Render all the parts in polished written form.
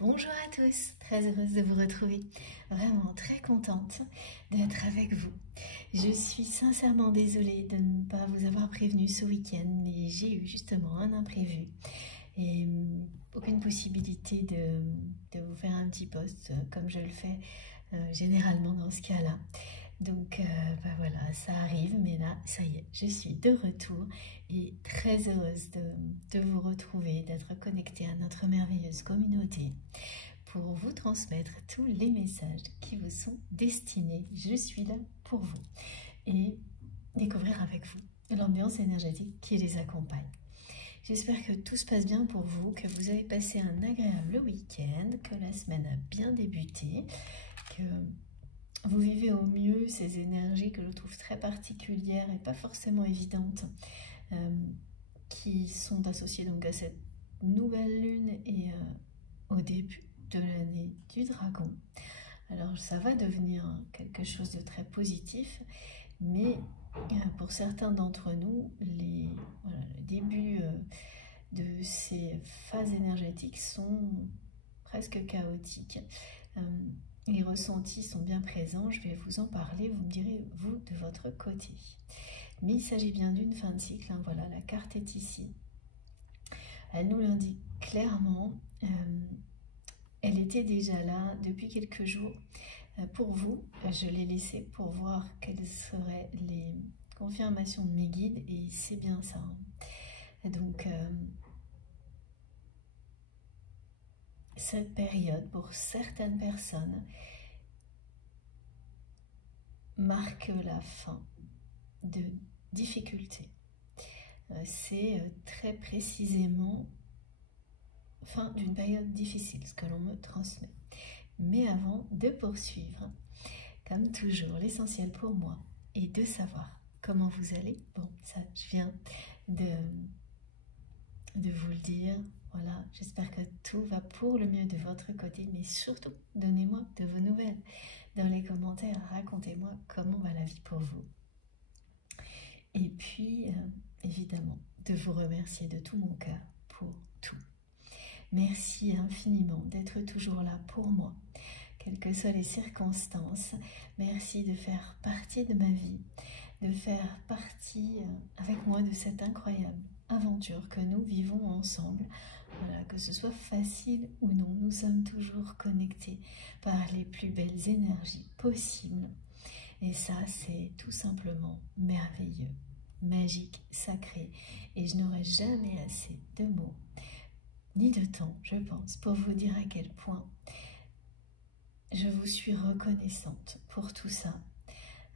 Bonjour à tous, très heureuse de vous retrouver, vraiment très contente d'être avec vous. Je suis sincèrement désolée de ne pas vous avoir prévenu ce week-end, mais j'ai eu justement un imprévu et aucune possibilité de vous faire un petit post comme je le fais généralement dans ce cas-là. Donc voilà, ça arrive, mais là, ça y est, je suis de retour et très heureuse de vous retrouver, d'être connectée à notre merveilleuse communauté pour vous transmettre tous les messages qui vous sont destinés. Je suis là pour vous et découvrir avec vous l'ambiance énergétique qui les accompagne. J'espère que tout se passe bien pour vous, que vous avez passé un agréable week-end, que la semaine a bien débuté, que vous vivez au mieux ces énergies que je trouve très particulières et pas forcément évidentes, qui sont associées donc à cette nouvelle lune et au début de l'année du dragon. Alors ça va devenir quelque chose de très positif, mais pour certains d'entre nous, le début de ces phases énergétiques sont presque chaotiques. Les ressentis sont bien présents, je vais vous en parler, vous me direz, vous, de votre côté. Mais il s'agit bien d'une fin de cycle, hein, voilà, la carte est ici. Elle nous l'indique clairement, elle était déjà là depuis quelques jours. Pour vous, je l'ai laissée pour voir quelles seraient les confirmations de mes guides, et c'est bien ça. Donc, cette période, pour certaines personnes, marque la fin de difficultés. C'est très précisément fin d'une période difficile, ce que l'on me transmet. Mais avant de poursuivre, comme toujours, l'essentiel pour moi est de savoir comment vous allez. Bon, ça, je viens de vous le dire. Voilà, j'espère que tout va pour le mieux de votre côté, mais surtout, donnez-moi de vos nouvelles dans les commentaires. Racontez-moi comment va la vie pour vous. Et puis, évidemment, de vous remercier de tout mon cœur pour tout. Merci infiniment d'être toujours là pour moi, quelles que soient les circonstances. Merci de faire partie de ma vie, de faire partie avec moi de cette incroyable aventure que nous vivons ensemble. Voilà, que ce soit facile ou non, nous sommes toujours connectés par les plus belles énergies possibles. Et ça, c'est tout simplement merveilleux, magique, sacré. Et je n'aurai jamais assez de mots, ni de temps, je pense, pour vous dire à quel point je vous suis reconnaissante pour tout ça.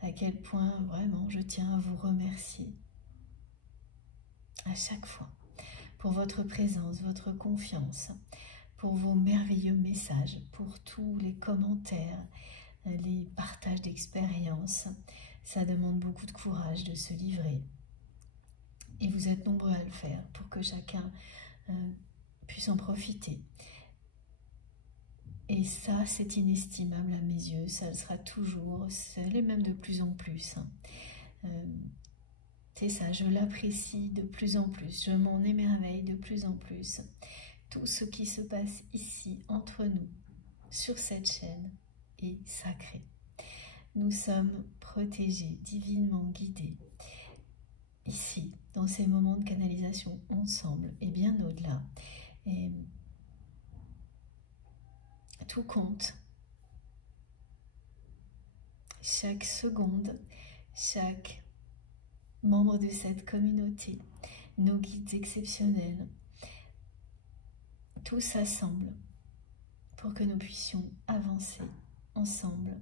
À quel point, vraiment, je tiens à vous remercier à chaque fois pour votre présence, votre confiance, pour vos merveilleux messages, pour tous les commentaires, les partages d'expériences. Ça demande beaucoup de courage de se livrer. Et vous êtes nombreux à le faire pour que chacun puisse en profiter. Et ça, c'est inestimable à mes yeux. Ça le sera toujours, ça l'est même de plus en plus. C'est ça, je l'apprécie de plus en plus. Je m'en émerveille de plus en plus. Tout ce qui se passe ici, entre nous, sur cette chaîne, est sacré. Nous sommes protégés, divinement guidés, ici, dans ces moments de canalisation ensemble et bien au-delà. Et tout compte. Chaque seconde, chaque membre de cette communauté, nos guides exceptionnels, tout s'assemble pour que nous puissions avancer ensemble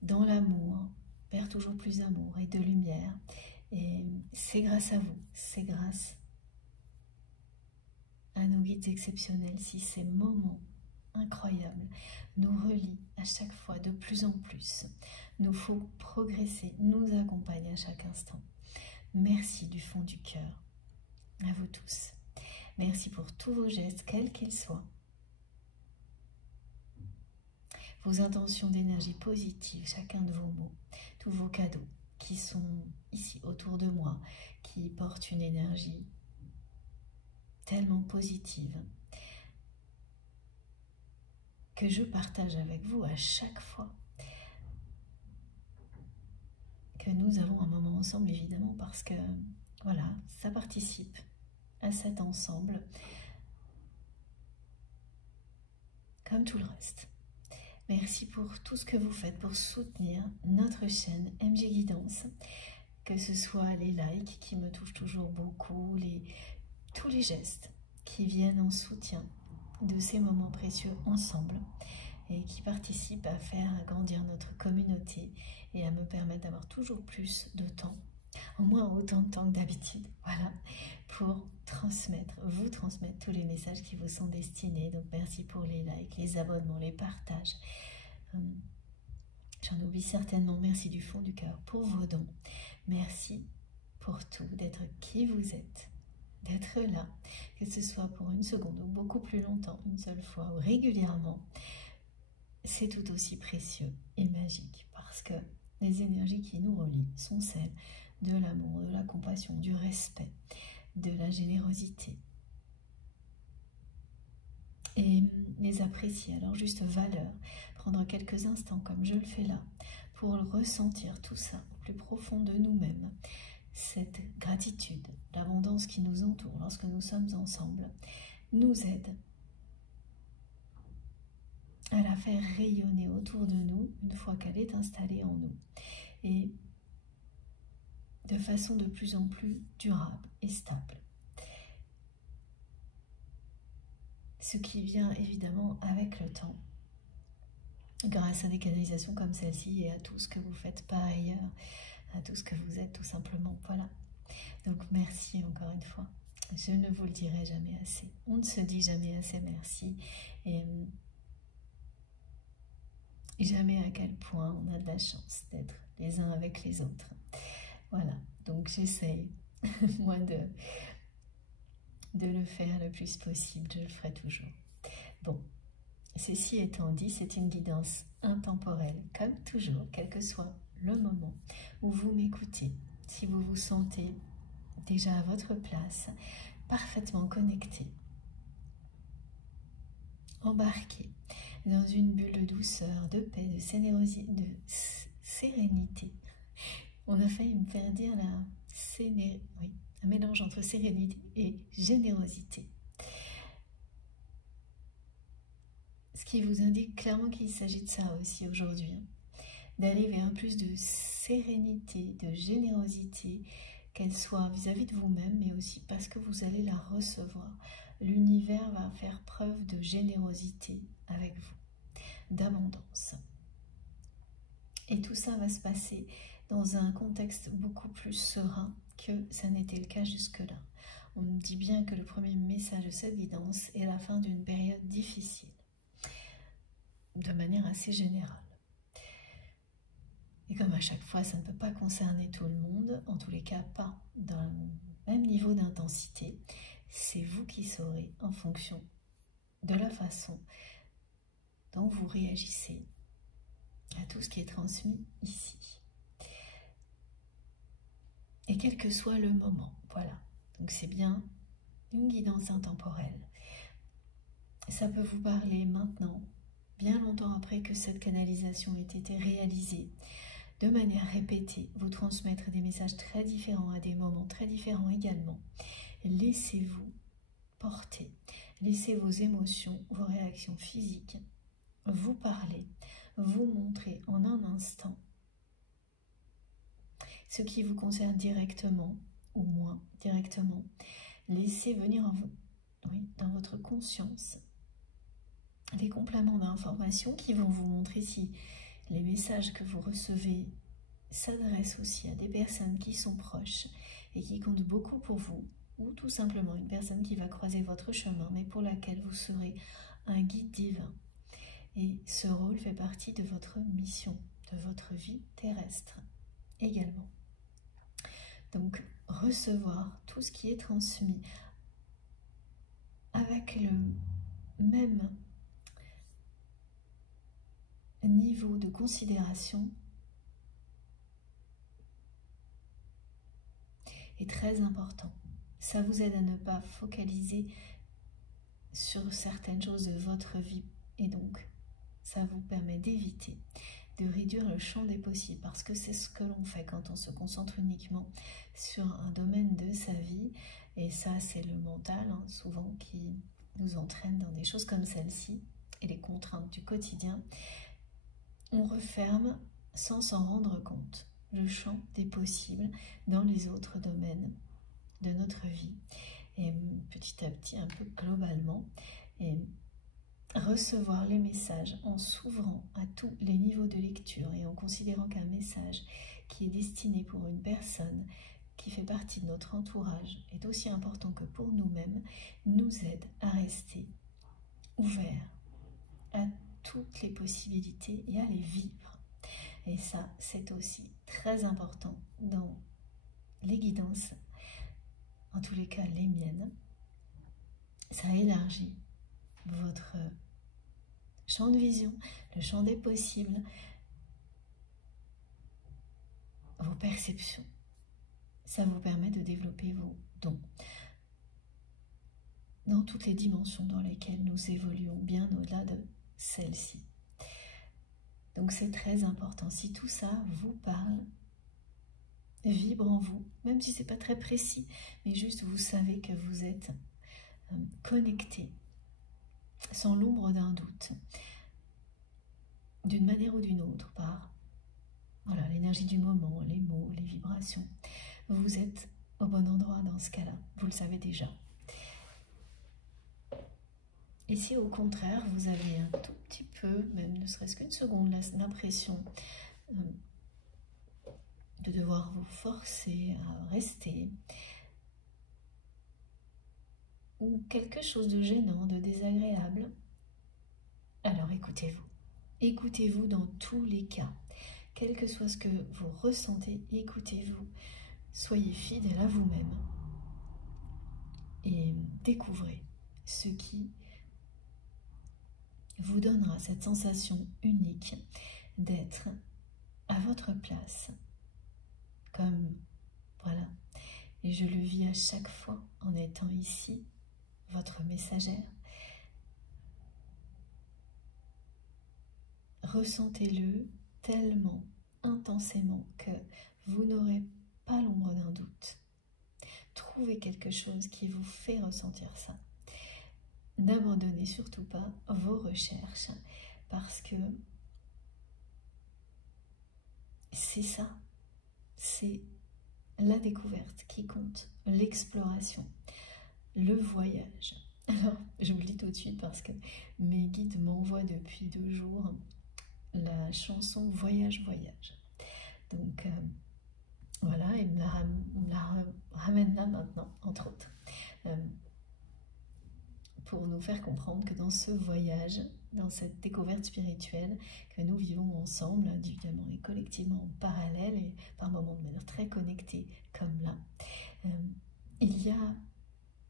dans l'amour, vers toujours plus d'amour et de lumière. Et c'est grâce à vous, c'est grâce à nos guides exceptionnels si ces moments incroyables nous relient à chaque fois de plus en plus, nous faut progresser, nous accompagnent à chaque instant. Merci du fond du cœur à vous tous. Merci pour tous vos gestes, quels qu'ils soient. Vos intentions d'énergie positive, chacun de vos mots, tous vos cadeaux qui sont ici autour de moi, qui portent une énergie tellement positive. que je partage avec vous à chaque fois que nous avons un moment ensemble, évidemment, parce que, voilà, ça participe à cet ensemble, comme tout le reste. Merci pour tout ce que vous faites pour soutenir notre chaîne MG Guidance, que ce soit les likes qui me touchent toujours beaucoup, tous les gestes qui viennent en soutien de ces moments précieux ensemble et qui participent à faire agrandir notre communauté et à me permettre d'avoir toujours plus de temps, au moins autant de temps que d'habitude, voilà, pour vous transmettre tous les messages qui vous sont destinés. Donc merci pour les likes, les abonnements, les partages. J'en oublie certainement, merci du fond du cœur pour vos dons. Merci pour tout, d'être qui vous êtes, d'être là, que ce soit pour une seconde ou beaucoup plus longtemps, une seule fois ou régulièrement. C'est tout aussi précieux et magique parce que les énergies qui nous relient sont celles de l'amour, de la compassion, du respect, de la générosité. Et les apprécier, alors juste valeur, prendre quelques instants comme je le fais là, pour ressentir tout ça au plus profond de nous-mêmes, cette gratitude, l'abondance qui nous entoure lorsque nous sommes ensemble, nous aide à la faire rayonner autour de nous une fois qu'elle est installée en nous et de façon de plus en plus durable et stable. Ce qui vient évidemment avec le temps, grâce à des canalisations comme celle-ci et à tout ce que vous faites par ailleurs, à tout ce que vous êtes tout simplement. Voilà. Donc merci encore une fois. Je ne vous le dirai jamais assez. On ne se dit jamais assez merci. Et jamais à quel point on a de la chance d'être les uns avec les autres. Voilà, donc j'essaye, moi, de le faire le plus possible, je le ferai toujours. Bon, ceci étant dit, c'est une guidance intemporelle, comme toujours, quel que soit le moment où vous m'écoutez. Si vous vous sentez déjà à votre place, parfaitement connecté, embarqué dans une bulle de douceur, de paix, de sérénité. On a failli me faire dire un mélange entre sérénité et générosité. Ce qui vous indique clairement qu'il s'agit de ça aussi aujourd'hui, d'aller vers plus de sérénité, de générosité, qu'elle soit vis-à-vis de vous-même, mais aussi parce que vous allez la recevoir. L'univers va faire preuve de générosité avec vous, d'abondance. Et tout ça va se passer dans un contexte beaucoup plus serein que ça n'était le cas jusque-là. On me dit bien que le premier message de cette guidance est la fin d'une période difficile, de manière assez générale. Et comme à chaque fois, ça ne peut pas concerner tout le monde, en tous les cas pas dans le même niveau d'intensité, c'est vous qui saurez en fonction de la façon dont vous réagissez à tout ce qui est transmis ici. Et quel que soit le moment, voilà. Donc c'est bien une guidance intemporelle. Ça peut vous parler maintenant, bien longtemps après que cette canalisation ait été réalisée, de manière répétée, vous transmettre des messages très différents à des moments très différents également. Laissez-vous porter, laissez vos émotions, vos réactions physiques vous parler, vous montrer en un instant ce qui vous concerne directement ou moins directement. Laissez venir dans votre conscience les compléments d'informations qui vont vous montrer si les messages que vous recevez s'adressent aussi à des personnes qui sont proches et qui comptent beaucoup pour vous, ou tout simplement une personne qui va croiser votre chemin, mais pour laquelle vous serez un guide divin. Et ce rôle fait partie de votre mission, de votre vie terrestre également. Donc, recevoir tout ce qui est transmis avec le même niveau de considération est très important. Ça vous aide à ne pas focaliser sur certaines choses de votre vie et donc ça vous permet d'éviter de réduire le champ des possibles, parce que c'est ce que l'on fait quand on se concentre uniquement sur un domaine de sa vie, et ça c'est le mental hein, souvent qui nous entraîne dans des choses comme celle-ci, et les contraintes du quotidien. On referme sans s'en rendre compte le champ des possibles dans les autres domaines de notre vie, et petit à petit, un peu globalement, et recevoir les messages en s'ouvrant à tous les niveaux de lecture et en considérant qu'un message qui est destiné pour une personne qui fait partie de notre entourage est aussi important que pour nous-mêmes, nous aide à rester ouverts à toutes les possibilités et à les vivre. Et ça, c'est aussi très important dans les guidances, en tous les cas les miennes. Ça élargit votre champ de vision, le champ des possibles, vos perceptions. Ça vous permet de développer vos dons dans toutes les dimensions dans lesquelles nous évoluons, bien au-delà de celle-ci. Donc c'est très important. Si tout ça vous parle, vibre en vous, même si c'est pas très précis, mais juste vous savez que vous êtes connecté sans l'ombre d'un doute, d'une manière ou d'une autre, par voilà, l'énergie du moment, les mots, les vibrations. Vous êtes au bon endroit dans ce cas-là, vous le savez déjà. Et si au contraire, vous avez un tout petit peu, même ne serait-ce qu'une seconde, l'impression de devoir vous forcer à rester, ou quelque chose de gênant, de désagréable, alors écoutez-vous. Écoutez-vous dans tous les cas. Quel que soit ce que vous ressentez, écoutez-vous. Soyez fidèle à vous-même et découvrez ce qui vous donnera cette sensation unique d'être à votre place. Comme, voilà, et je le vis à chaque fois en étant ici, votre messagère. Ressentez-le tellement intensément que vous n'aurez pas l'ombre d'un doute. Trouvez quelque chose qui vous fait ressentir ça. N'abandonnez surtout pas vos recherches, parce que c'est ça, c'est la découverte qui compte, l'exploration, le voyage. Alors, je vous le dis tout de suite parce que mes guides m'envoient depuis 2 jours la chanson Voyage, Voyage. Donc, voilà, ils me la ramènent là maintenant, entre autres, pour nous faire comprendre que dans ce voyage, dans cette découverte spirituelle que nous vivons ensemble, individuellement et collectivement en parallèle, et par moments de manière très connectée comme là, il y a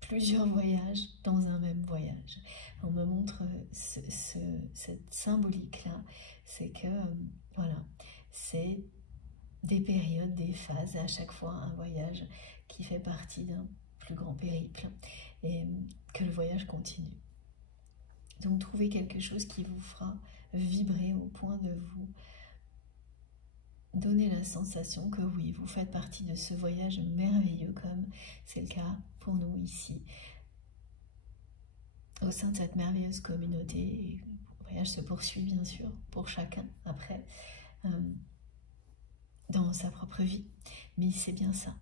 plusieurs voyages dans un même voyage. On me montre cette symbolique-là, c'est que, voilà, c'est des périodes, des phases, à chaque fois un voyage qui fait partie d'un plus grand périple, et que le voyage continue. Donc trouvez quelque chose qui vous fera vibrer au point de vous donner la sensation que oui, vous faites partie de ce voyage merveilleux, comme c'est le cas pour nous ici, au sein de cette merveilleuse communauté. Et le voyage se poursuit bien sûr pour chacun après, dans sa propre vie, mais c'est bien ça.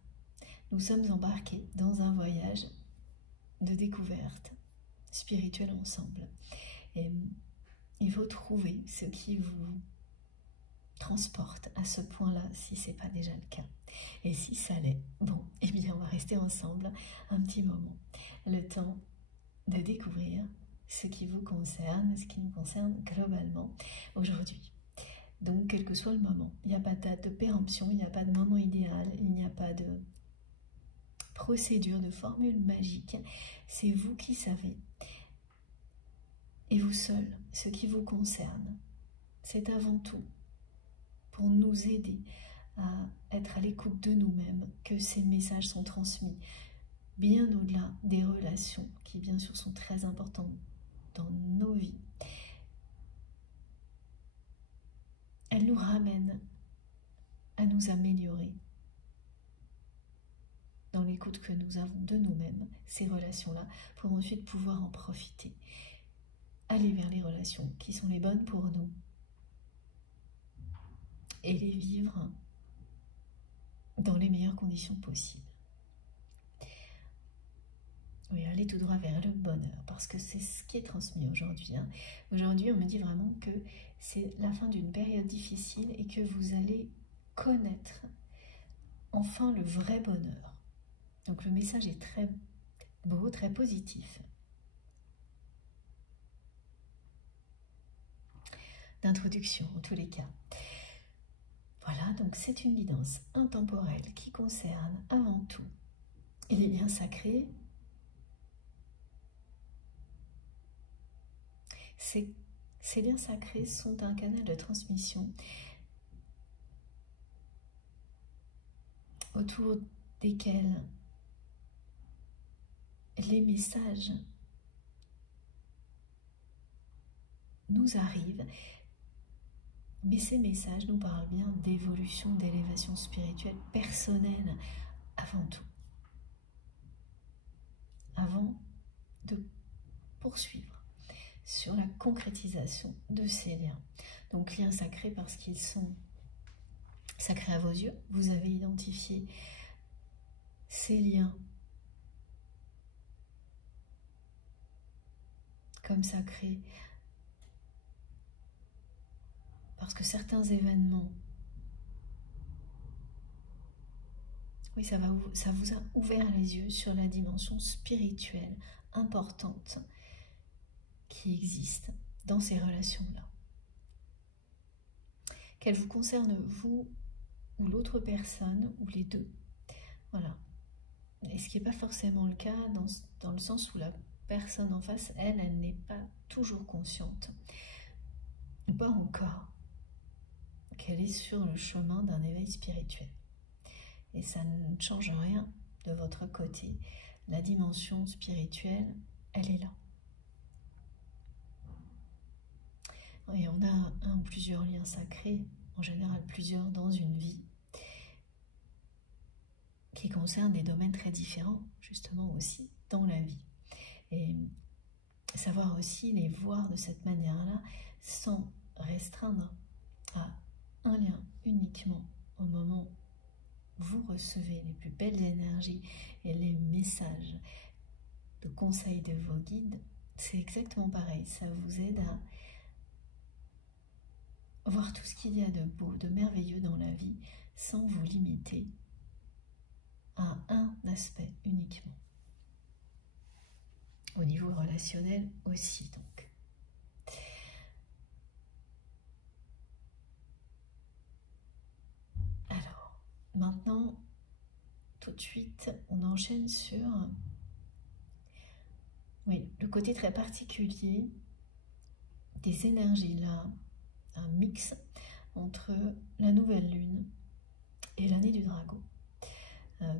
Nous sommes embarqués dans un voyage de découverte spirituelle ensemble. Et il faut trouver ce qui vous transporte à ce point-là, si ce n'est pas déjà le cas. Et si ça l'est, bon, eh bien on va rester ensemble un petit moment. Le temps de découvrir ce qui vous concerne, ce qui nous concerne globalement aujourd'hui. Donc, quel que soit le moment, il n'y a pas de date de péremption, il n'y a pas de moment idéal, il n'y a pas de procédure, de formule magique. C'est vous qui savez. Et vous seul, ce qui vous concerne. C'est avant tout pour nous aider à être à l'écoute de nous-mêmes que ces messages sont transmis, bien au-delà des relations qui bien sûr sont très importantes dans nos vies. nous ramène à nous améliorer dans l'écoute que nous avons de nous-mêmes, ces relations-là, pour ensuite pouvoir en profiter. Aller vers les relations qui sont les bonnes pour nous et les vivre dans les meilleures conditions possibles. Oui, aller tout droit vers le bonheur, parce que c'est ce qui est transmis aujourd'hui. Aujourd'hui, on me dit vraiment que c'est la fin d'une période difficile et que vous allez connaître enfin le vrai bonheur. Donc le message est très beau, très positif. D'introduction, en tous les cas. Voilà, donc c'est une guidance intemporelle qui concerne avant tout les liens sacrés. Ces liens sacrés sont un canal de transmission autour desquels les messages nous arrivent, mais ces messages nous parlent bien d'évolution, d'élévation spirituelle personnelle avant tout, avant de poursuivre sur la concrétisation de ces liens. Donc liens sacrés parce qu'ils sont sacrés à vos yeux. Vous avez identifié ces liens comme sacrés parce que certains événements, oui, ça vous a ouvert les yeux sur la dimension spirituelle importante qui existe dans ces relations-là. Qu'elles vous concernent vous ou l'autre personne ou les deux. Voilà. Et ce qui n'est pas forcément le cas dans le sens où la personne en face, elle n'est pas toujours consciente, ou pas encore, qu'elle est sur le chemin d'un éveil spirituel. Et ça ne change rien de votre côté. La dimension spirituelle, elle est là. Et on a un ou plusieurs liens sacrés, en général plusieurs dans une vie, qui concernent des domaines très différents, justement aussi, dans la vie. Et savoir aussi les voir de cette manière-là, sans restreindre à un lien uniquement au moment où vous recevez les plus belles énergies et les messages de conseils de vos guides, c'est exactement pareil. Ça vous aide à voir tout ce qu'il y a de beau, de merveilleux dans la vie, sans vous limiter à un aspect uniquement. Au niveau relationnel aussi, donc. Alors, maintenant, tout de suite, on enchaîne sur le côté très particulier des énergies là, un mix entre la nouvelle lune et l'année du dragon.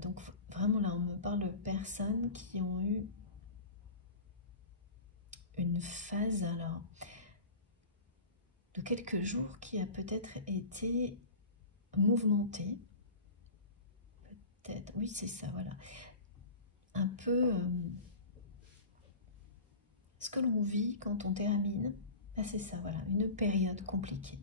Donc vraiment là, on me parle de personnes qui ont eu une phase alors de quelques jours qui a peut-être été mouvementée. Peut-être, oui c'est ça, voilà. Un peu ce que l'on vit quand on termine, c'est ça, voilà, une période compliquée.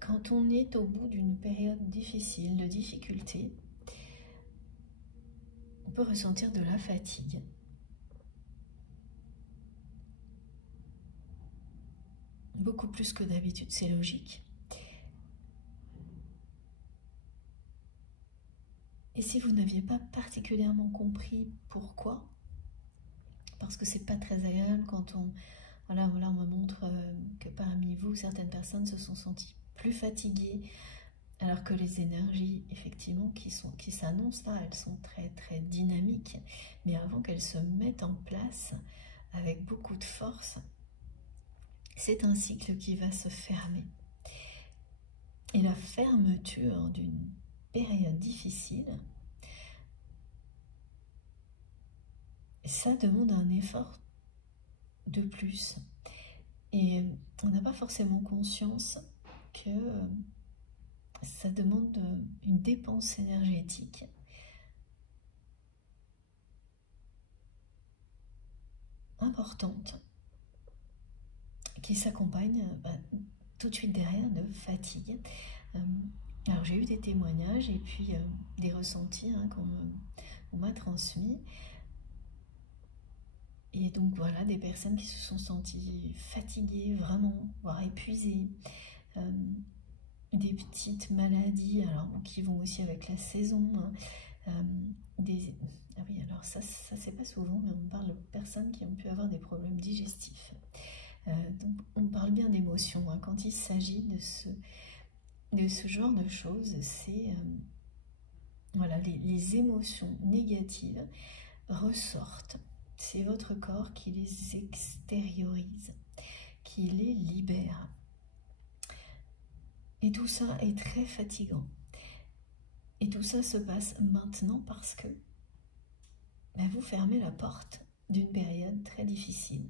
Quand on est au bout d'une période difficile, de difficulté, on peut ressentir de la fatigue. Beaucoup plus que d'habitude, c'est logique. Et si vous n'aviez pas particulièrement compris pourquoi, parce que c'est pas très agréable quand on me montre que parmi vous, certaines personnes se sont senties plus fatiguées, alors que les énergies, effectivement, qui s'annoncent là, elles sont très très dynamiques, mais avant qu'elles se mettent en place avec beaucoup de force, c'est un cycle qui va se fermer. Et la fermeture d'une période difficile, ça demande un effort de plus. Et on n'a pas forcément conscience que ça demande une dépense énergétique importante qui s'accompagne tout de suite derrière de fatigue. Alors j'ai eu des témoignages et puis des ressentis qu'on m'a transmis. Et donc voilà, des personnes qui se sont senties fatiguées, vraiment, voire épuisées. Des petites maladies, alors qui vont aussi avec la saison. Ah oui, alors ça c'est pas souvent, mais on parle de personnes qui ont pu avoir des problèmes digestifs. Donc on parle bien d'émotions. Hein. Quand il s'agit de ce genre de choses, c'est voilà, les émotions négatives ressortent. C'est votre corps qui les extériorise, qui les libère. Et tout ça est très fatigant. Et tout ça se passe maintenant parce que vous fermez la porte d'une période très difficile.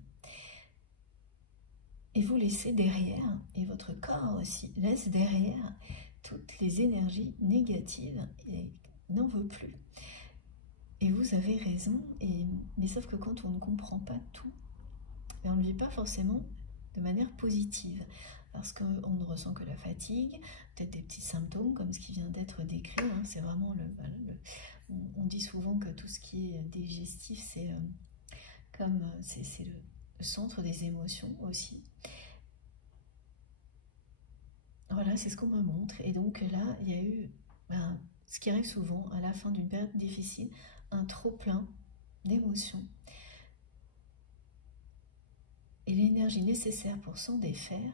Et vous laissez derrière, et votre corps aussi laisse derrière toutes les énergies négatives et n'en veut plus. Et vous avez raison, mais sauf que quand on ne comprend pas tout, on ne vit pas forcément de manière positive. Parce qu'on ne ressent que la fatigue, peut-être des petits symptômes comme ce qui vient d'être décrit. Hein, c'est vraiment on dit souvent que tout ce qui est digestif, c'est c'est le centre des émotions aussi. Voilà, c'est ce qu'on me montre. Et donc là, il y a eu ce qui arrive souvent à la fin d'une période difficile, un trop-plein d'émotions. Et l'énergie nécessaire pour s'en défaire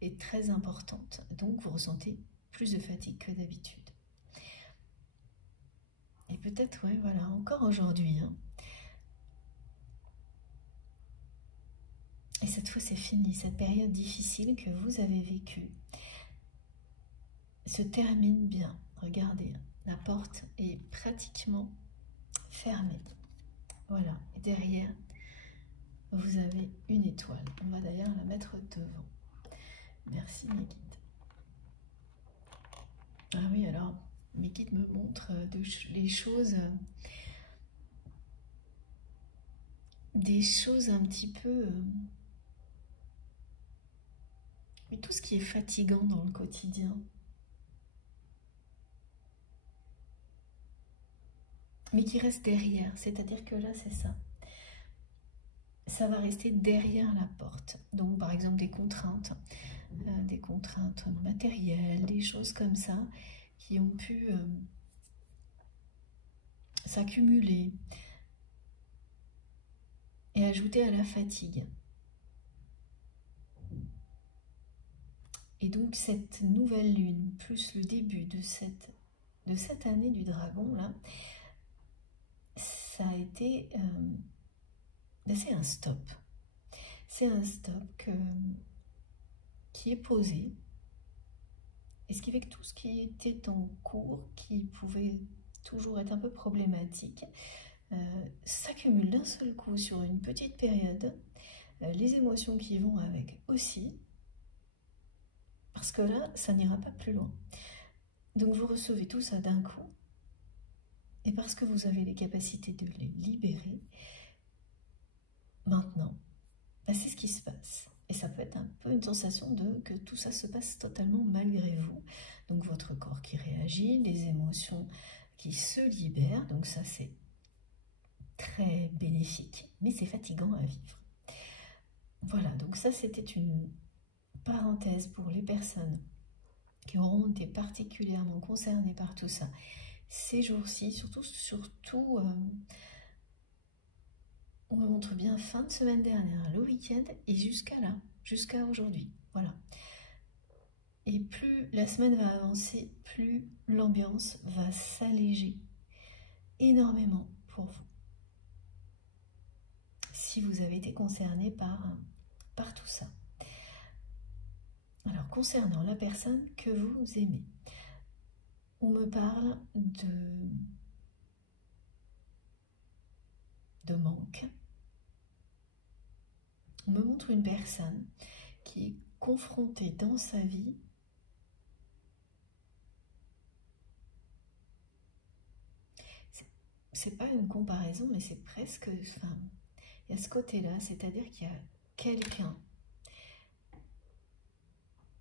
est très importante. Donc vous ressentez plus de fatigue que d'habitude. Et peut-être, ouais, voilà, encore aujourd'hui. Hein. Et cette fois, c'est fini. Cette période difficile que vous avez vécue se termine bien. Regardez, la porte est pratiquement fermée. Voilà. Et derrière, vous avez une étoile. On va d'ailleurs la mettre devant. Merci mes guides. Ah oui, alors, mes guides me montrent les choses, des choses un petit peu... mais tout ce qui est fatigant dans le quotidien. Mais qui reste derrière, c'est-à-dire que là, c'est ça. Ça va rester derrière la porte. Donc, par exemple, des contraintes matérielles, des choses comme ça, qui ont pu s'accumuler et ajouter à la fatigue. Et donc, cette nouvelle lune, plus le début de cette année du dragon, là, ça a été... c'est un stop. C'est un stop qui est posé. Et ce qui fait que tout ce qui était en cours, qui pouvait toujours être un peu problématique, s'accumule d'un seul coup sur une petite période. Les émotions qui vont avec aussi. Parce que là, ça n'ira pas plus loin. Donc vous recevez tout ça d'un coup. Et parce que vous avez les capacités de les libérer, maintenant, c'est ce qui se passe. Et ça peut être un peu une sensation que tout ça se passe totalement malgré vous. Donc votre corps qui réagit, les émotions qui se libèrent. Donc ça, c'est très bénéfique, mais c'est fatigant à vivre. Voilà, donc ça, c'était une parenthèse pour les personnes qui auront été particulièrement concernées par tout ça. Ces jours-ci, surtout on me montre bien fin de semaine dernière, le week-end, et jusqu'à là, jusqu'à aujourd'hui. Voilà. Et plus la semaine va avancer, plus l'ambiance va s'alléger énormément pour vous. Si vous avez été concerné par tout ça. Alors, concernant la personne que vous aimez, on me parle de manque. On me montre une personne qui est confrontée dans sa vie c'est pas une comparaison, mais c'est presque, enfin, il y a ce côté-là, c'est-à-dire qu'il y a quelqu'un.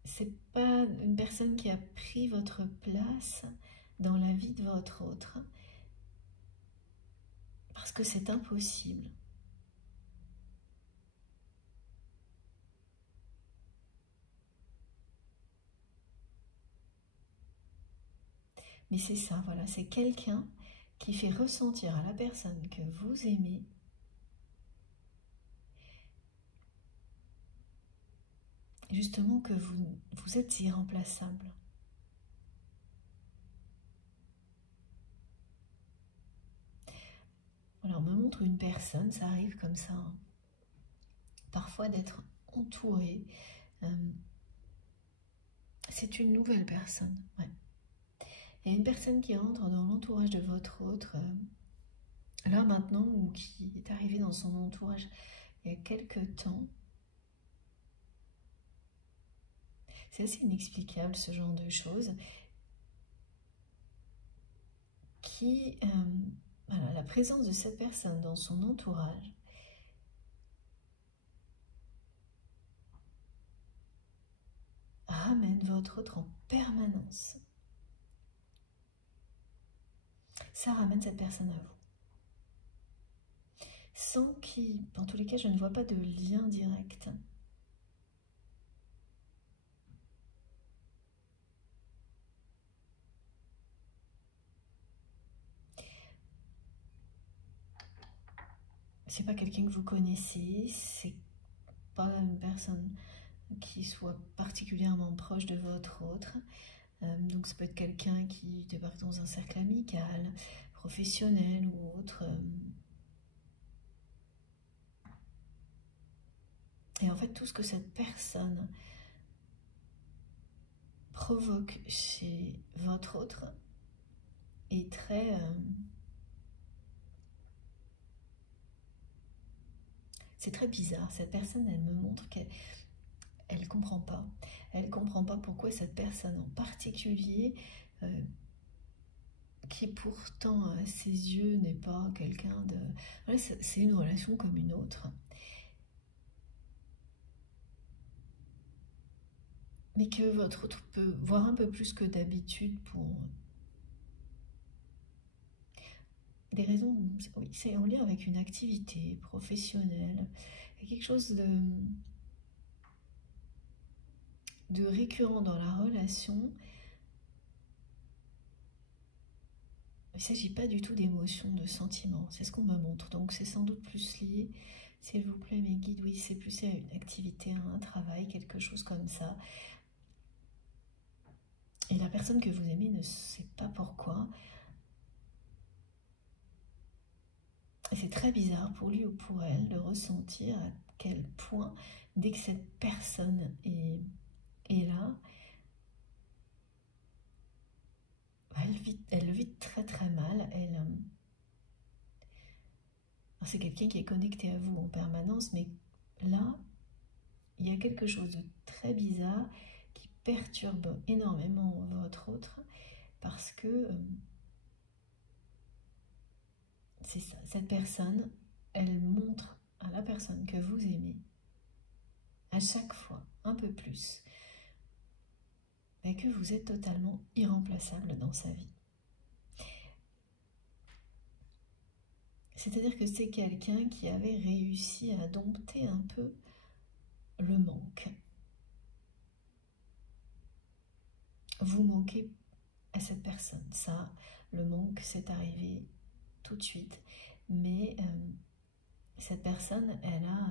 C'est pas une personne qui a pris votre place dans la vie de votre autre, parce que c'est impossible. Mais c'est ça, voilà, c'est quelqu'un qui fait ressentir à la personne que vous aimez justement que vous êtes irremplaçable. Alors, on me montre une personne, ça arrive comme ça, hein, parfois d'être entouré. C'est une nouvelle personne, ouais. Il y a une personne qui rentre dans l'entourage de votre autre, là maintenant, ou qui est arrivée dans son entourage il y a quelques temps. C'est assez inexplicable ce genre de choses. Voilà, la présence de cette personne dans son entourage ramène votre autre en permanence. Ça ramène cette personne à vous. Sans qui, dans tous les cas, je ne vois pas de lien direct. C'est pas quelqu'un que vous connaissez, c'est pas une personne qui soit particulièrement proche de votre autre. Donc ça peut être quelqu'un qui débarque dans un cercle amical, professionnel ou autre. Et en fait, tout ce que cette personne provoque chez votre autre est très... c'est très bizarre. Cette personne, elle me montre qu'elle ne comprend pas. Elle ne comprend pas pourquoi cette personne en particulier, qui pourtant à ses yeux n'est pas quelqu'un de... Voilà, c'est une relation comme une autre. Mais que votre autre peut voir un peu plus que d'habitude pour des raisons, oui, c'est en lien avec une activité professionnelle, quelque chose de récurrent dans la relation. Il ne s'agit pas du tout d'émotions, de sentiments, c'est ce qu'on me montre, donc c'est sans doute plus lié, s'il vous plaît mes guides, oui, c'est plus à une activité, à un travail, quelque chose comme ça. Et la personne que vous aimez ne sait pas pourquoi. Et c'est très bizarre pour lui ou pour elle de ressentir à quel point, dès que cette personne est là, elle vit très très mal. C'est quelqu'un qui est connecté à vous en permanence, mais là, il y a quelque chose de très bizarre qui perturbe énormément votre autre, parce que c'est ça, cette personne, elle montre à la personne que vous aimez, à chaque fois, un peu plus, et que vous êtes totalement irremplaçable dans sa vie. C'est-à-dire que c'est quelqu'un qui avait réussi à dompter un peu le manque. Vous manquez à cette personne. Ça, le manque, c'est arrivé tout de suite. Mais cette personne, elle a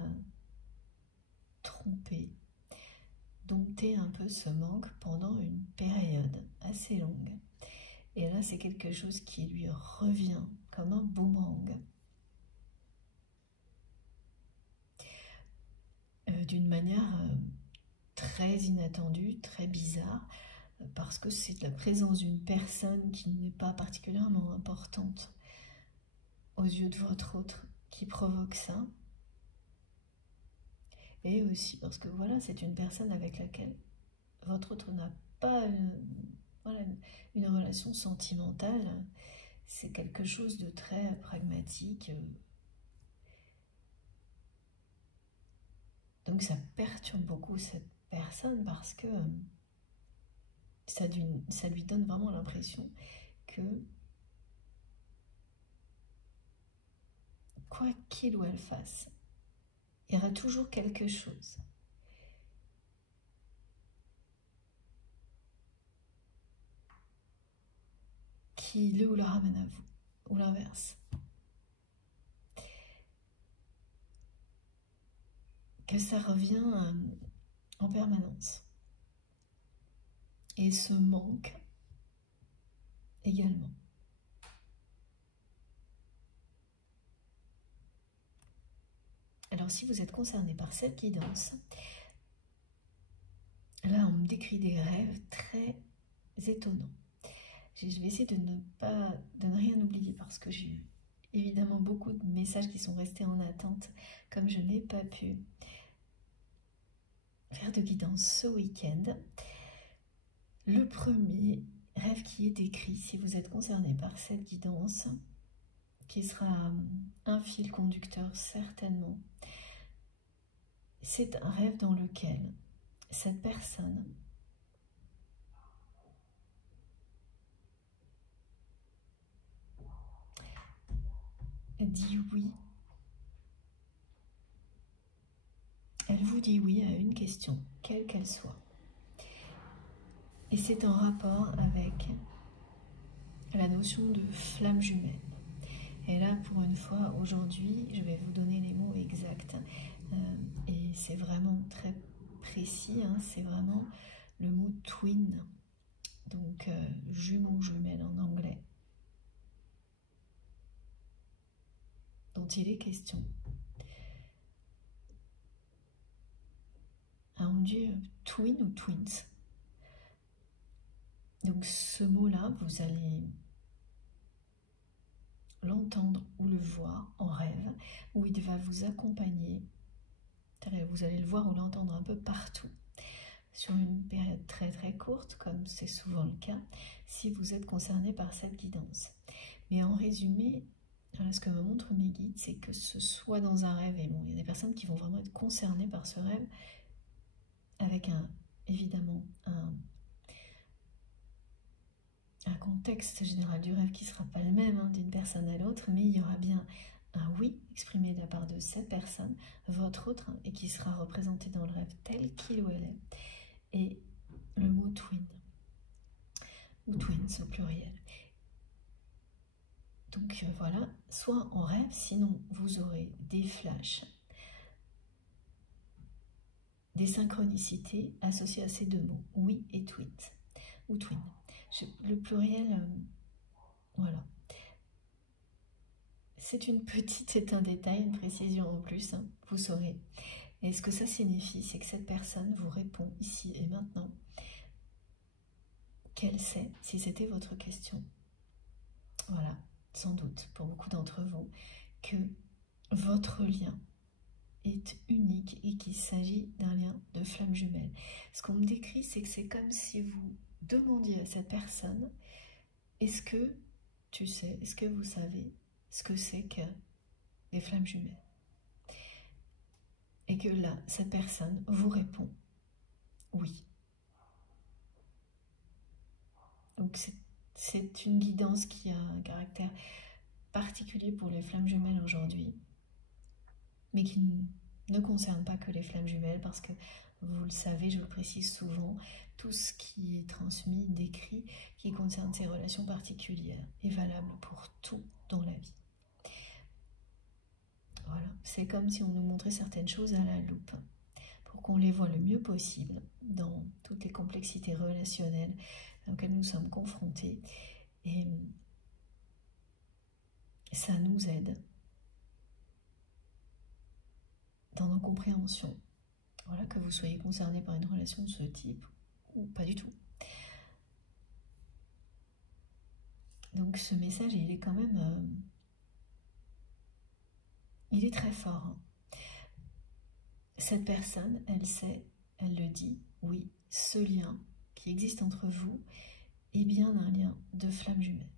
trompé, dompté un peu ce manque pendant une période assez longue. Et là, c'est quelque chose qui lui revient comme un boomerang. D'une manière très inattendue, très bizarre, parce que c'est la présence d'une personne qui n'est pas particulièrement importante aux yeux de votre autre qui provoque ça. Et aussi parce que voilà, c'est une personne avec laquelle votre autre n'a pas voilà, une relation sentimentale. C'est quelque chose de très pragmatique. Donc ça perturbe beaucoup cette personne parce que ça lui donne vraiment l'impression que quoi qu'il ou elle fasse, il y aura toujours quelque chose qui le ou la ramène à vous, ou l'inverse. Que ça revient en permanence. Et ce manque également. Alors si vous êtes concerné par cette guidance, là on me décrit des rêves très étonnants. Je vais essayer de ne rien oublier parce que j'ai eu évidemment beaucoup de messages qui sont restés en attente comme je n'ai pas pu faire de guidance ce week-end. Le premier rêve qui est décrit, si vous êtes concerné par cette guidance, qui sera un fil conducteur certainement, c'est un rêve dans lequel cette personne dit oui. Elle vous dit oui à une question, quelle qu'elle soit. Et c'est en rapport avec la notion de flamme jumelle. Et là, pour une fois, aujourd'hui, je vais vous donner les mots exacts. Et c'est vraiment très précis, hein, c'est vraiment le mot twin, donc jumeau, jumelle en anglais, dont il est question. Ah, on dit twin ou twins. Donc ce mot-là, vous allez l'entendre ou le voir en rêve, où il va vous accompagner. Vous allez le voir ou l'entendre un peu partout, sur une période très très courte, comme c'est souvent le cas, si vous êtes concerné par cette guidance. Mais en résumé, voilà, ce que me montrent mes guides, c'est que ce soit dans un rêve, et bon, il y a des personnes qui vont vraiment être concernées par ce rêve, avec évidemment un contexte général du rêve qui ne sera pas le même hein, d'une personne à l'autre, mais il y aura bien un oui exprimé de la part de cette personne, votre autre, et qui sera représenté dans le rêve tel qu'il ou elle est, et le mot twin, ou twins au pluriel. Donc voilà, soit en rêve, sinon vous aurez des flashs, des synchronicités associées à ces deux mots, oui et twin, ou twin. Le pluriel, voilà. C'est une petite, c'est un détail, une précision en plus, hein, vous saurez. Et ce que ça signifie, c'est que cette personne vous répond ici et maintenant qu'elle sait, si c'était votre question, voilà, sans doute pour beaucoup d'entre vous, que votre lien est unique et qu'il s'agit d'un lien de flamme jumelle. Ce qu'on me décrit, c'est que c'est comme si vous demandiez à cette personne, est-ce que tu sais, est-ce que vous savez ce que c'est que les flammes jumelles? Et que là, cette personne vous répond oui. Donc c'est une guidance qui a un caractère particulier pour les flammes jumelles aujourd'hui, mais qui ne concerne pas que les flammes jumelles, parce que vous le savez, je le précise souvent, tout ce qui est transmis, décrit, qui concerne ces relations particulières, est valable pour tout dans la vie. Voilà, c'est comme si on nous montrait certaines choses à la loupe, pour qu'on les voit le mieux possible dans toutes les complexités relationnelles auxquelles nous sommes confrontés. Et ça nous aide dans nos compréhensions. Voilà, que vous soyez concerné par une relation de ce type ou pas du tout. Donc ce message, il est quand même... il est très fort. Hein. Cette personne, elle sait, elle le dit, oui, ce lien qui existe entre vous est bien un lien de flamme jumelle.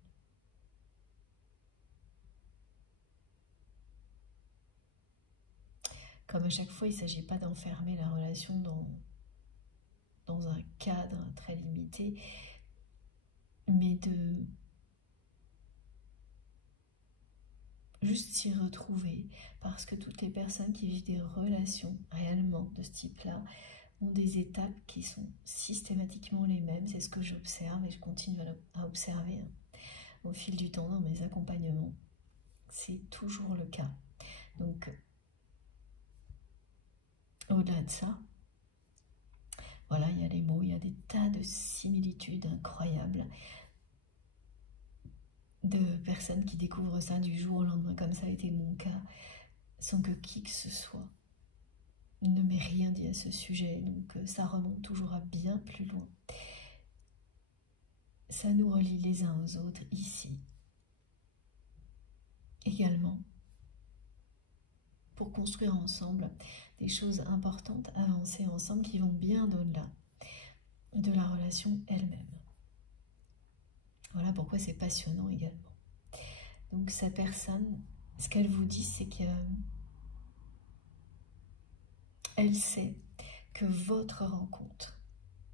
Comme à chaque fois, il ne s'agit pas d'enfermer la relation dans un cadre très limité, mais de juste s'y retrouver, parce que toutes les personnes qui vivent des relations réellement de ce type-là ont des étapes qui sont systématiquement les mêmes. C'est ce que j'observe et je continue à observer au fil du temps dans mes accompagnements. C'est toujours le cas. Donc, au-delà de ça, voilà, il y a les mots, il y a des tas de similitudes incroyables de personnes qui découvrent ça du jour au lendemain, comme ça a été mon cas, sans que qui que ce soit ne m'ait rien dit à ce sujet. Donc ça remonte toujours à bien plus loin. Ça nous relie les uns aux autres ici. Également, pour construire ensemble des choses importantes, avancer ensemble qui vont bien au-delà de la relation elle-même. Voilà pourquoi c'est passionnant également. Donc cette personne, ce qu'elle vous dit, c'est qu'elle sait que votre rencontre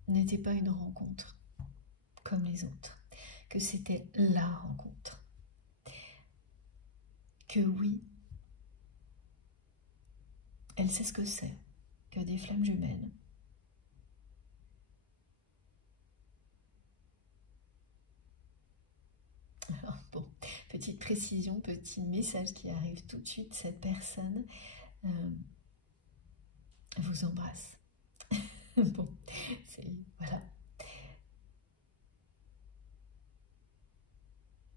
n'était pas une rencontre comme les autres, que c'était la rencontre. Que oui, elle sait ce que c'est que des flammes jumelles. Alors bon, petite précision, petit message qui arrive tout de suite, cette personne vous embrasse. Bon, voilà.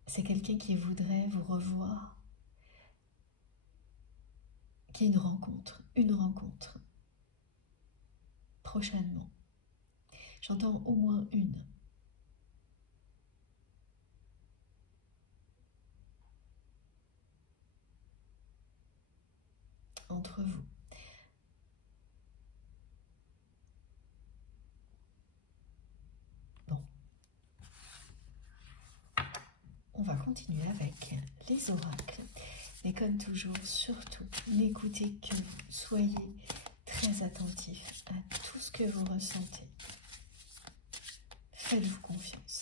C'est quelqu'un qui voudrait vous revoir, qui est une rencontre prochainement. J'entends au moins une. Entre vous. Bon. On va continuer avec les oracles. Mais comme toujours, surtout, n'écoutez que vous. Soyez très attentifs à tout ce que vous ressentez. Faites-vous confiance.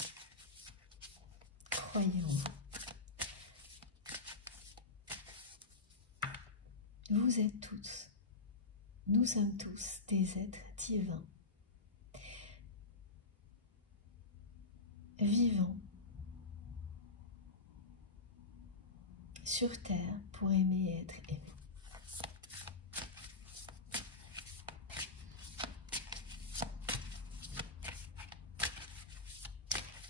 Croyez en vous. Vous êtes tous, nous sommes tous des êtres divins, vivants, sur terre pour aimer et être aimés.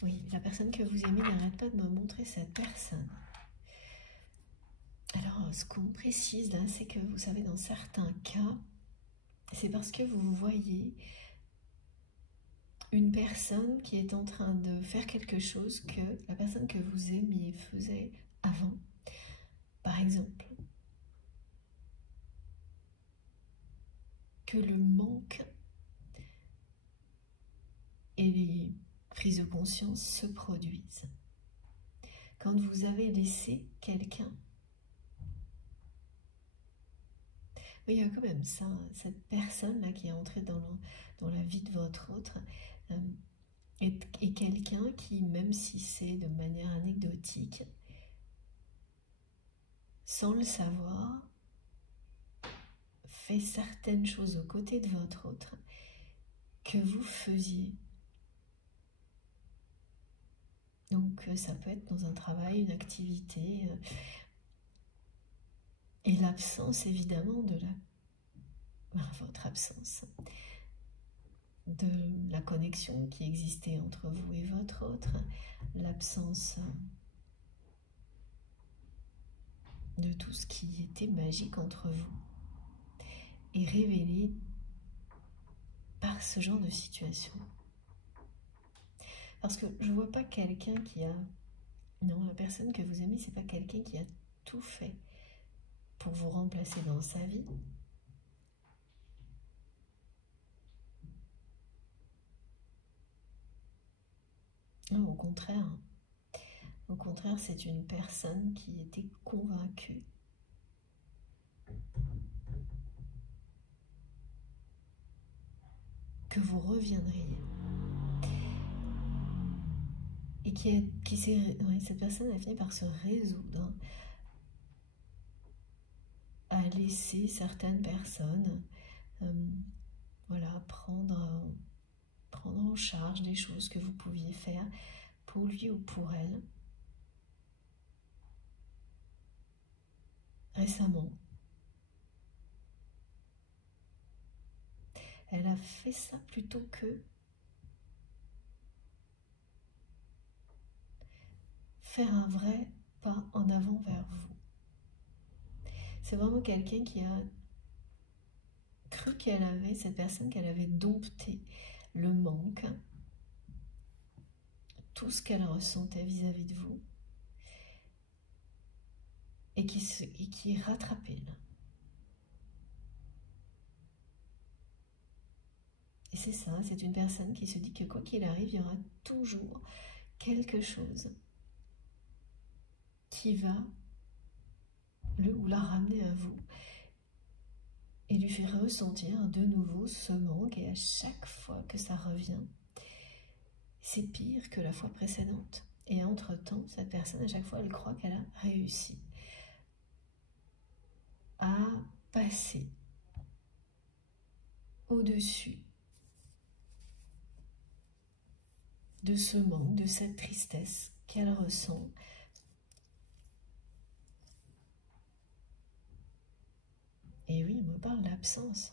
Oui, la personne que vous aimez n'arrête pas de me montrer cette personne. Alors, ce qu'on précise là, c'est que vous savez, dans certains cas, c'est parce que vous voyez une personne qui est en train de faire quelque chose que la personne que vous aimiez faisait avant. Par exemple, que le manque et les prises de conscience se produisent. Quand vous avez laissé quelqu'un, oui, il y a quand même ça, cette personne-là qui est entrée dans la vie de votre autre, est quelqu'un qui, même si c'est de manière anecdotique, sans le savoir, fait certaines choses aux côtés de votre autre que vous faisiez. Donc ça peut être dans un travail, une activité, et l'absence évidemment de votre absence, de la connexion qui existait entre vous et votre autre, l'absence de tout ce qui était magique entre vous, est révélée par ce genre de situation. Parce que je ne vois pas quelqu'un qui a... Non, la personne que vous aimez, c'est pas quelqu'un qui a tout fait pour vous remplacer dans sa vie. Non, au contraire, c'est une personne qui était convaincue que vous reviendriez. Et cette personne a fini par se résoudre à laisser certaines personnes voilà, prendre en charge des choses que vous pouviez faire pour lui ou pour elle. Récemment, elle a fait ça plutôt que faire un vrai pas en avant vers vous. C'est vraiment quelqu'un qui a cru cette personne qu'elle avait dompté le manque, tout ce qu'elle ressentait vis-à-vis de vous, et qui est rattrapée là. Et c'est ça, c'est une personne qui se dit que quoi qu'il arrive, il y aura toujours quelque chose qui va le ou la ramener à vous et lui faire ressentir de nouveau ce manque, et à chaque fois que ça revient, c'est pire que la fois précédente. Et entre-temps, cette personne, à chaque fois, elle croit qu'elle a réussi à passer au-dessus de ce manque, de cette tristesse qu'elle ressent. Et oui, on me parle d'absence.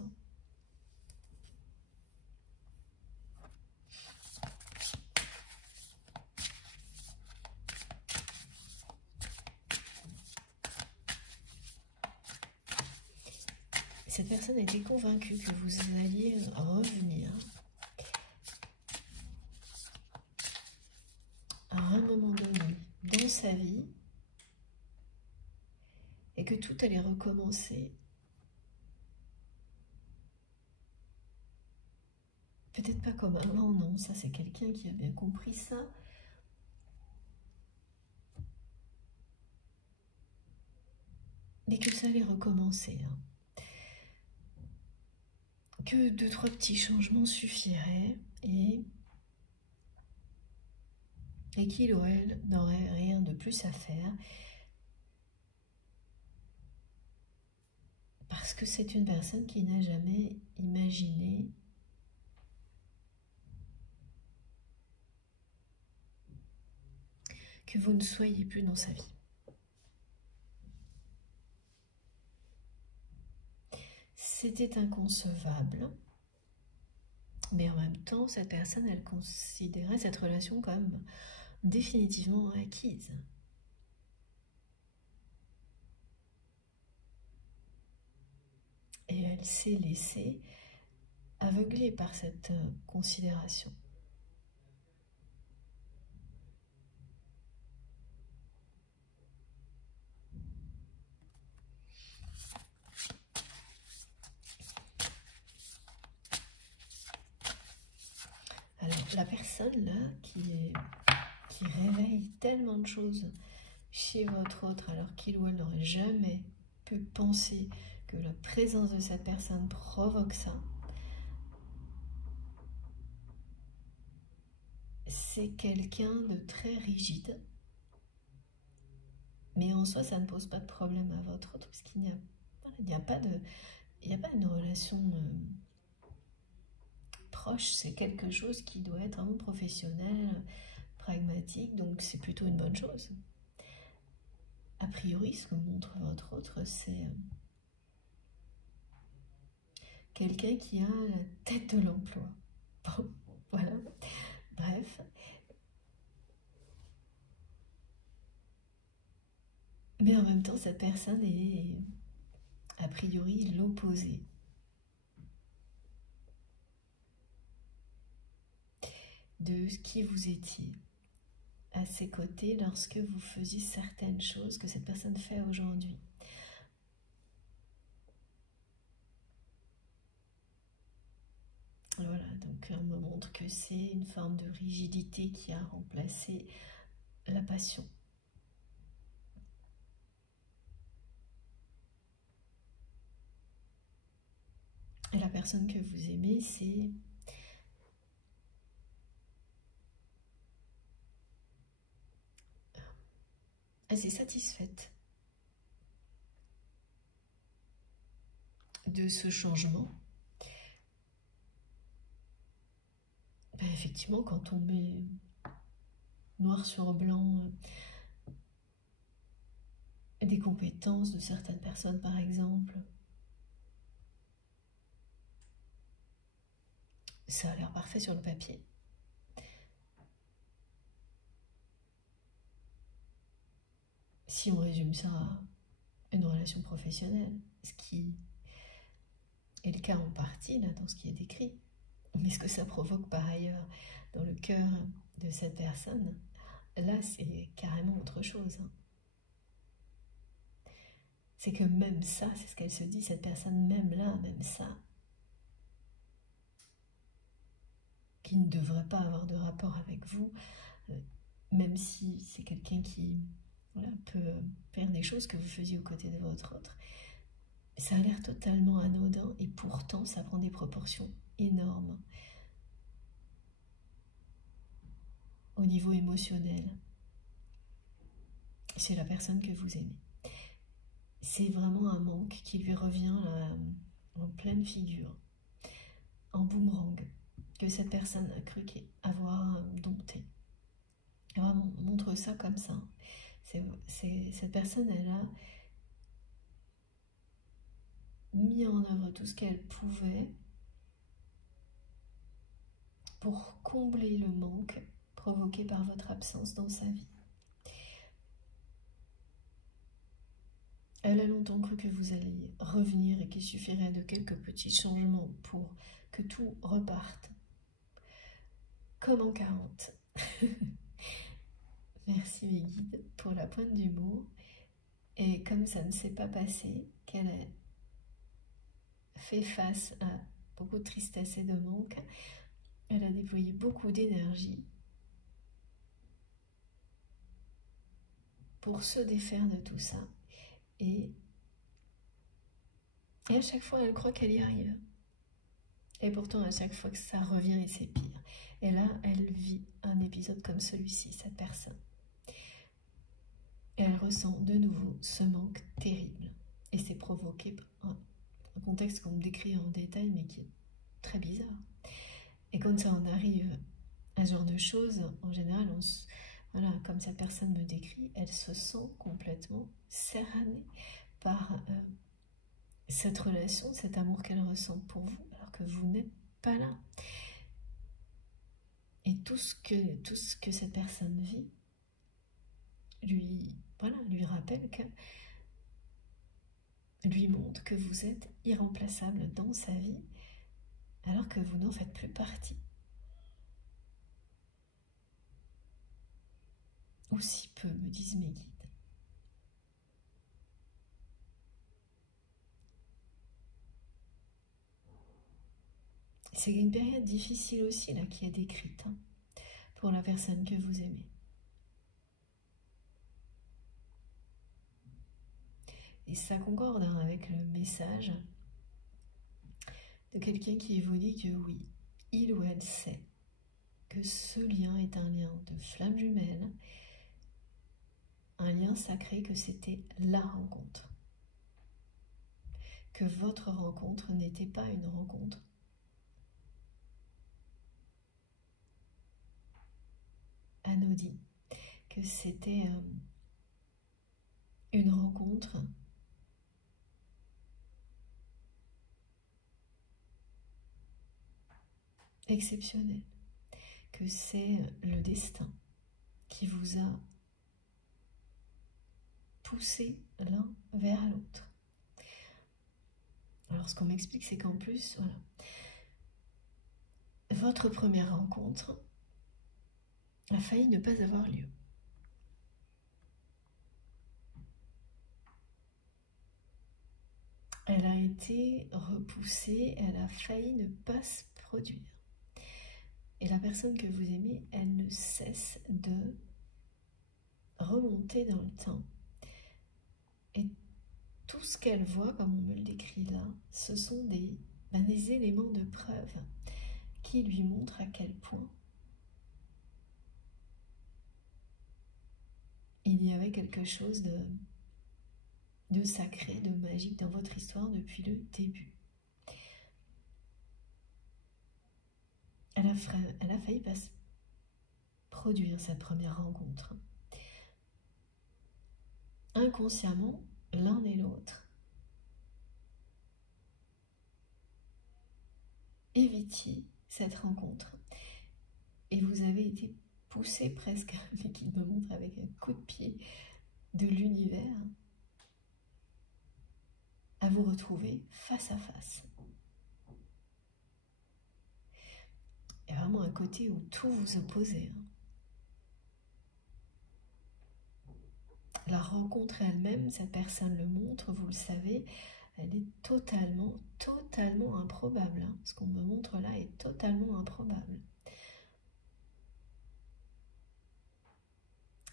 Cette personne était convaincue que vous alliez revenir à un moment donné dans sa vie et que tout allait recommencer. Peut-être pas comme avant, non, ça c'est quelqu'un qui a bien compris ça. Mais que ça allait recommencer. Que 2-3 petits changements suffiraient et qu'il ou elle n'aurait rien de plus à faire. Parce que c'est une personne qui n'a jamais imaginé que vous ne soyez plus dans sa vie. C'était inconcevable, mais en même temps, cette personne, elle considérait cette relation comme définitivement acquise. Et elle s'est laissée aveugler par cette considération. Alors, la personne là qui réveille tellement de choses chez votre autre, alors qu'il ou elle n'aurait jamais pu penser que la présence de cette personne provoque ça, c'est quelqu'un de très rigide. Mais en soi, ça ne pose pas de problème à votre autre, parce qu'il n'y a pas une relation proche. C'est quelque chose qui doit être vraiment professionnel, pragmatique, donc c'est plutôt une bonne chose. A priori, ce que montre votre autre, c'est quelqu'un qui a la tête de l'emploi. Bon, voilà. Bref. Mais en même temps, cette personne est a priori l'opposé de ce qui vous étiez à ses côtés lorsque vous faisiez certaines choses que cette personne fait aujourd'hui. Voilà, donc on me montre que c'est une forme de rigidité qui a remplacé la passion. Et la personne que vous aimez, c'est assez satisfaite de ce changement. Ben effectivement, quand on met noir sur blanc des compétences de certaines personnes, par exemple, ça a l'air parfait sur le papier. Si on résume ça à une relation professionnelle, ce qui est le cas en partie là dans ce qui est décrit, mais ce que ça provoque par ailleurs dans le cœur de cette personne, là c'est carrément autre chose. C'est que même ça, c'est ce qu'elle se dit, cette personne, même là, même ça, qui ne devrait pas avoir de rapport avec vous, même si c'est quelqu'un qui voilà, peut faire des choses que vous faisiez aux côtés de votre autre, ça a l'air totalement anodin et pourtant ça prend des proportions énormes au niveau émotionnel chez la personne que vous aimez. C'est vraiment un manque qui lui revient en pleine figure, en boomerang, que cette personne a cru avoir dompté. Vraiment, on montre ça comme ça. Cette personne, elle a mis en œuvre tout ce qu'elle pouvait pour combler le manque provoqué par votre absence dans sa vie. Elle a longtemps cru que vous alliez revenir et qu'il suffirait de quelques petits changements pour que tout reparte comme en 40. Merci mes guides pour la pointe d'humour. Et comme ça ne s'est pas passé, qu'elle a fait face à beaucoup de tristesse et de manque, elle a déployé beaucoup d'énergie pour se défaire de tout ça. Et à chaque fois, elle croit qu'elle y arrive. Et pourtant, à chaque fois que ça revient, et c'est pire. Et là, elle vit un épisode comme celui-ci, cette personne. Et elle ressent de nouveau ce manque terrible. Et c'est provoqué par un contexte qu'on me décrit en détail, mais qui est très bizarre. Et quand ça en arrive à ce genre de choses, en général, voilà, comme cette personne me décrit, elle se sent complètement serrannée par cette relation, cet amour qu'elle ressent pour vous, alors que vous n'êtes pas là. Et tout ce que cette personne vit lui rappelle que, lui montre que vous êtes irremplaçable dans sa vie, alors que vous n'en faites plus partie. Ou si peu, me disent mes guides. C'est une période difficile aussi là qui est décrite hein, pour la personne que vous aimez. Et ça concorde hein, avec le message de quelqu'un qui vous dit que oui, il ou elle sait que ce lien est un lien de flamme jumelle, un lien sacré, que c'était la rencontre. Que votre rencontre n'était pas une rencontre anodine, que c'était une rencontre exceptionnelle, que c'est le destin qui vous a poussé l'un vers l'autre. Alors ce qu'on m'explique, c'est qu'en plus, voilà, votre première rencontre a failli ne pas avoir lieu. Elle a été repoussée, elle a failli ne pas se produire. Et la personne que vous aimez, elle ne cesse de remonter dans le temps. Et tout ce qu'elle voit, comme on me le décrit là, ce sont des éléments de preuve qui lui montrent à quel point il y avait quelque chose de sacré, de magique dans votre histoire depuis le début. Elle a failli pas se produire cette première rencontre. Inconsciemment, l'un et l'autre évitiez cette rencontre. Et vous avez été poussé presque, mais qu'il me montre avec un coup de pied, de l'univers à vous retrouver face à face. Il y a vraiment un côté où tout vous opposait. La rencontre elle-même, cette personne le montre, vous le savez, elle est totalement improbable. Ce qu'on me montre là est totalement improbable.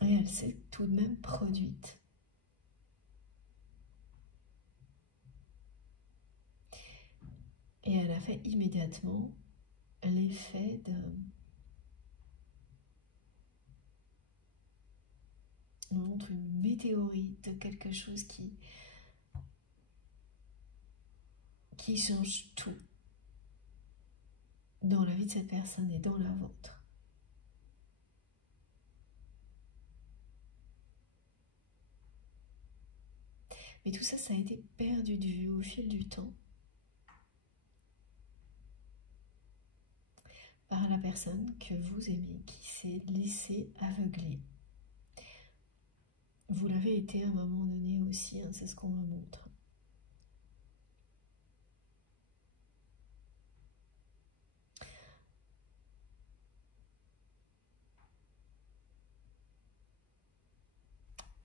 Et elle s'est tout de même produite. Et elle a fait immédiatement l'effet on montre une météorite, de quelque chose qui change tout dans la vie de cette personne et dans la vôtre. Mais tout ça, ça a été perdu de vue au fil du temps par la personne que vous aimez, qui s'est laissée aveugler. Vous l'avez été à un moment donné aussi, c'est ce qu'on me montre.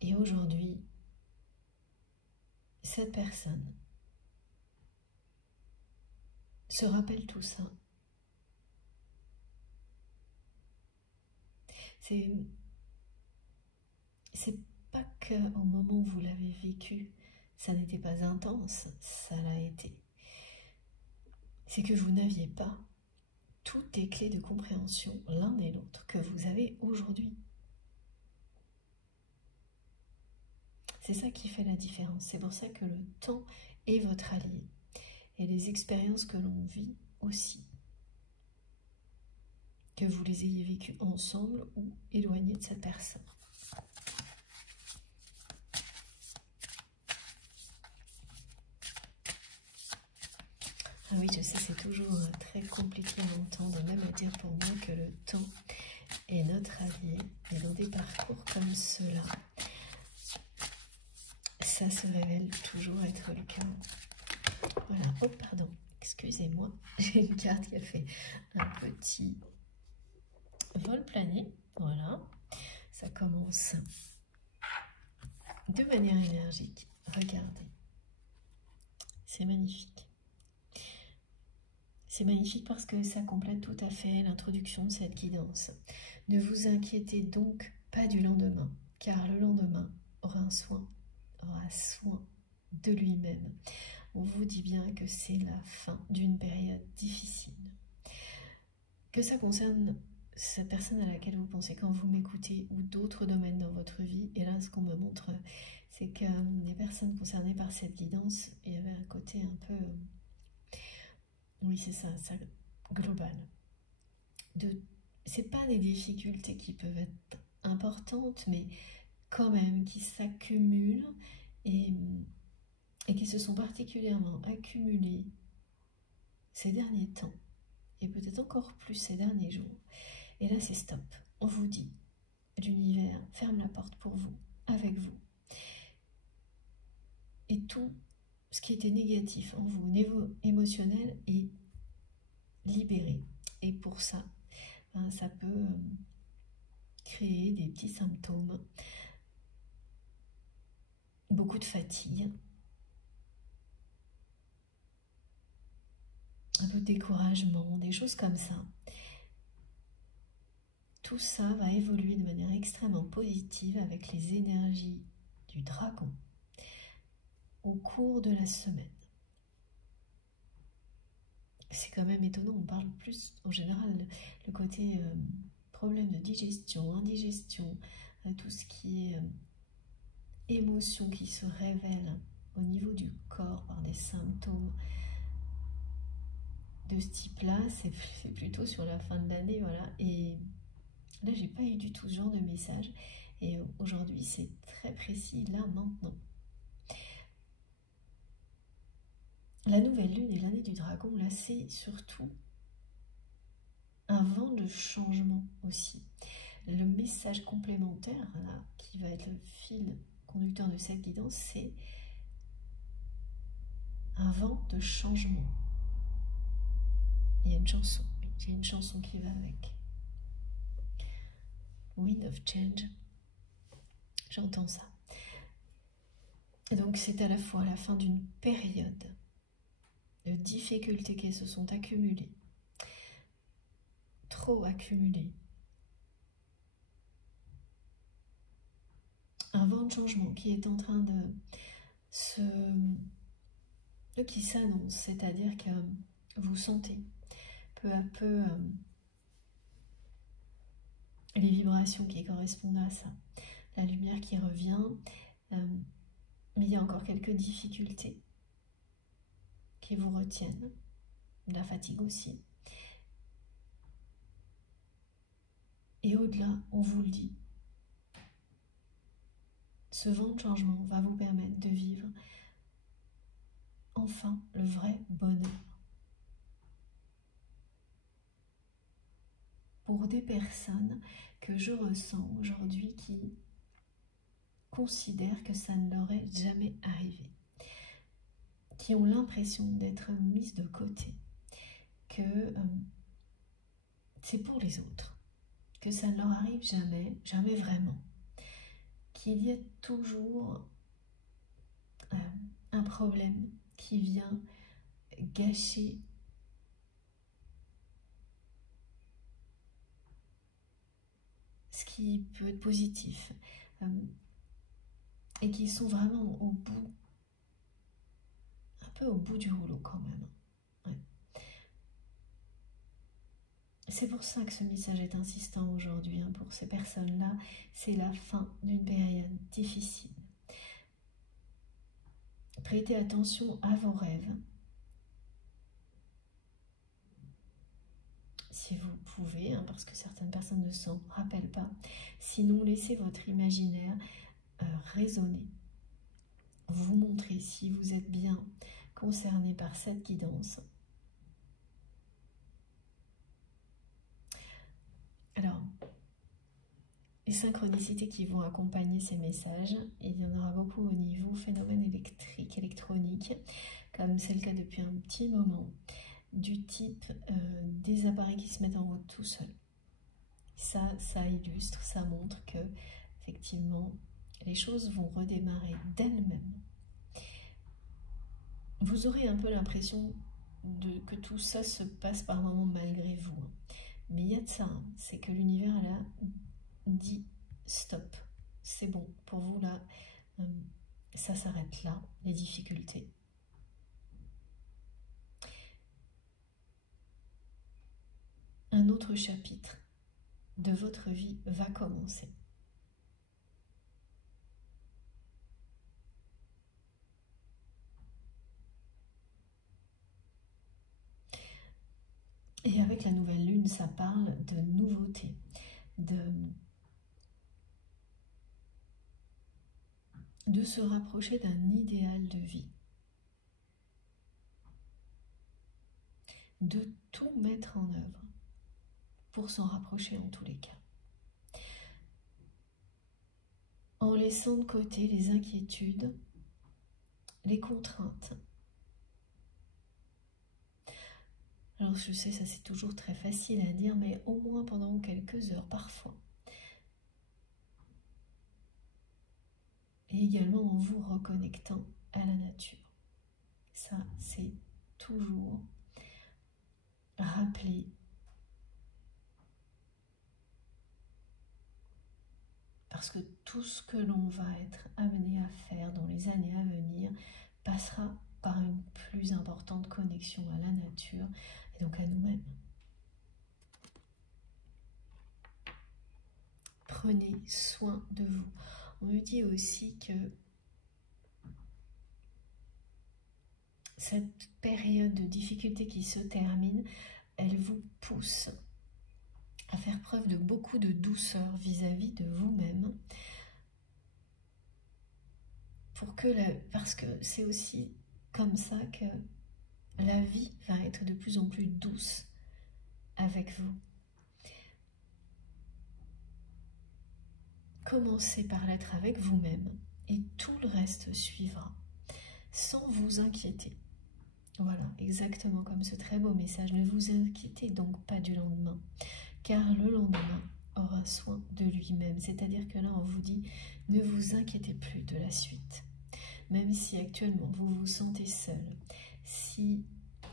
Et aujourd'hui, cette personne se rappelle tout ça. C'est pas qu'au moment où vous l'avez vécu, ça n'était pas intense, ça l'a été. C'est que vous n'aviez pas toutes les clés de compréhension l'un et l'autre que vous avez aujourd'hui. C'est ça qui fait la différence. C'est pour ça que le temps est votre allié. Et les expériences que l'on vit aussi. Que vous les ayez vécues ensemble ou éloignées de cette personne. Ah oui, je sais, c'est toujours très compliqué à entendre, même à dire pour moi que le temps est notre allié. Et dans des parcours comme ceux-là, ça se révèle toujours être le cas. Voilà, oh pardon, excusez-moi, j'ai une carte qui a fait un petit vol plané. Voilà, ça commence de manière énergique. Regardez, c'est magnifique. C'est magnifique parce que ça complète tout à fait l'introduction de cette guidance. Ne vous inquiétez donc pas du lendemain, car le lendemain aura soin de lui-même. On vous dit bien que c'est la fin d'une période difficile. Que ça concerne cette personne à laquelle vous pensez quand vous m'écoutez ou d'autres domaines dans votre vie, et là ce qu'on me montre, c'est que les personnes concernées par cette guidance, il y avait un côté un peu... Oui, c'est ça global. C'est pas des difficultés qui peuvent être importantes, mais quand même qui s'accumulent et qui se sont particulièrement accumulées ces derniers temps, et peut-être encore plus ces derniers jours. Et là, c'est stop. On vous dit, l'univers ferme la porte pour vous, avec vous. Et tout ce qui était négatif en vous, au niveau émotionnel, est libéré. Et pour ça, ça peut créer des petits symptômes, beaucoup de fatigue, un peu de découragement, des choses comme ça. tout ça va évoluer de manière extrêmement positive avec les énergies du dragon au cours de la semaine. C'est quand même étonnant, on parle plus en général le côté problème de digestion, indigestion, tout ce qui est émotion qui se révèle au niveau du corps par des symptômes de ce type-là, c'est plutôt sur la fin de l'année, voilà. Et là, j'ai pas eu du tout ce genre de message. Et aujourd'hui, c'est très précis, là, maintenant. La nouvelle lune et l'année du dragon, là, c'est surtout un vent de changement aussi. Le message complémentaire, là, qui va être le fil conducteur de cette guidance, c'est un vent de changement. Il y a une chanson, il y a une chanson qui va avec. Wind of Change, j'entends ça. Et donc c'est à la fois la fin d'une période de difficultés qui se sont accumulées, trop accumulées. Un vent de changement qui est en train qui s'annonce, c'est-à-dire que vous sentez peu à peu les vibrations qui correspondent à ça, la lumière qui revient, mais il y a encore quelques difficultés qui vous retiennent, la fatigue aussi. Et au-delà, on vous le dit, ce vent de changement va vous permettre de vivre enfin le vrai bonheur. Pour des personnes que je ressens aujourd'hui qui considèrent que ça ne leur est jamais arrivé, qui ont l'impression d'être mises de côté, que c'est pour les autres, que ça ne leur arrive jamais, jamais vraiment, qu'il y a toujours un problème qui vient gâcher ce qui peut être positif, et qui sont vraiment au bout, un peu au bout du rouleau quand même. Ouais. C'est pour ça que ce message est insistant aujourd'hui, hein, pour ces personnes-là. C'est la fin d'une période difficile. Prêtez attention à vos rêves. Si vous pouvez, hein, parce que certaines personnes ne s'en rappellent pas. Sinon, laissez votre imaginaire résonner. Vous montrer si vous êtes bien concerné par cette guidance. Alors, les synchronicités qui vont accompagner ces messages, il y en aura beaucoup au niveau phénomène électrique, électronique, comme c'est le cas depuis un petit moment, du type des appareils qui se mettent en route tout seuls. Ça illustre, ça montre que, effectivement, les choses vont redémarrer d'elles-mêmes. Vous aurez un peu l'impression que tout ça se passe par moments malgré vous. Mais il y a de ça, hein. C'est que l'univers là dit stop, c'est bon, pour vous là, ça s'arrête là, les difficultés. Un autre chapitre de votre vie va commencer. Et avec la nouvelle lune, ça parle de nouveauté, de se rapprocher d'un idéal de vie, de tout mettre en œuvre pour s'en rapprocher en tous les cas, en laissant de côté les inquiétudes, les contraintes. Alors je sais, ça c'est toujours très facile à dire, mais au moins pendant quelques heures parfois. Et également en vous reconnectant à la nature. Ça, c'est toujours rappeler Parce que tout ce que l'on va être amené à faire dans les années à venir passera par une plus importante connexion à la nature et donc à nous-mêmes. Prenez soin de vous. On me dit aussi que cette période de difficulté qui se termine, elle vous pousse à faire preuve de beaucoup de douceur vis-à-vis de vous-même. Parce que c'est aussi comme ça que la vie va être de plus en plus douce avec vous. Commencez par l'être avec vous-même et tout le reste suivra, sans vous inquiéter. Voilà, exactement comme ce très beau message. Ne vous inquiétez donc pas du lendemain, car le lendemain aura soin de lui-même. C'est-à-dire que là, on vous dit, ne vous inquiétez plus de la suite. Même si actuellement, vous vous sentez seul, si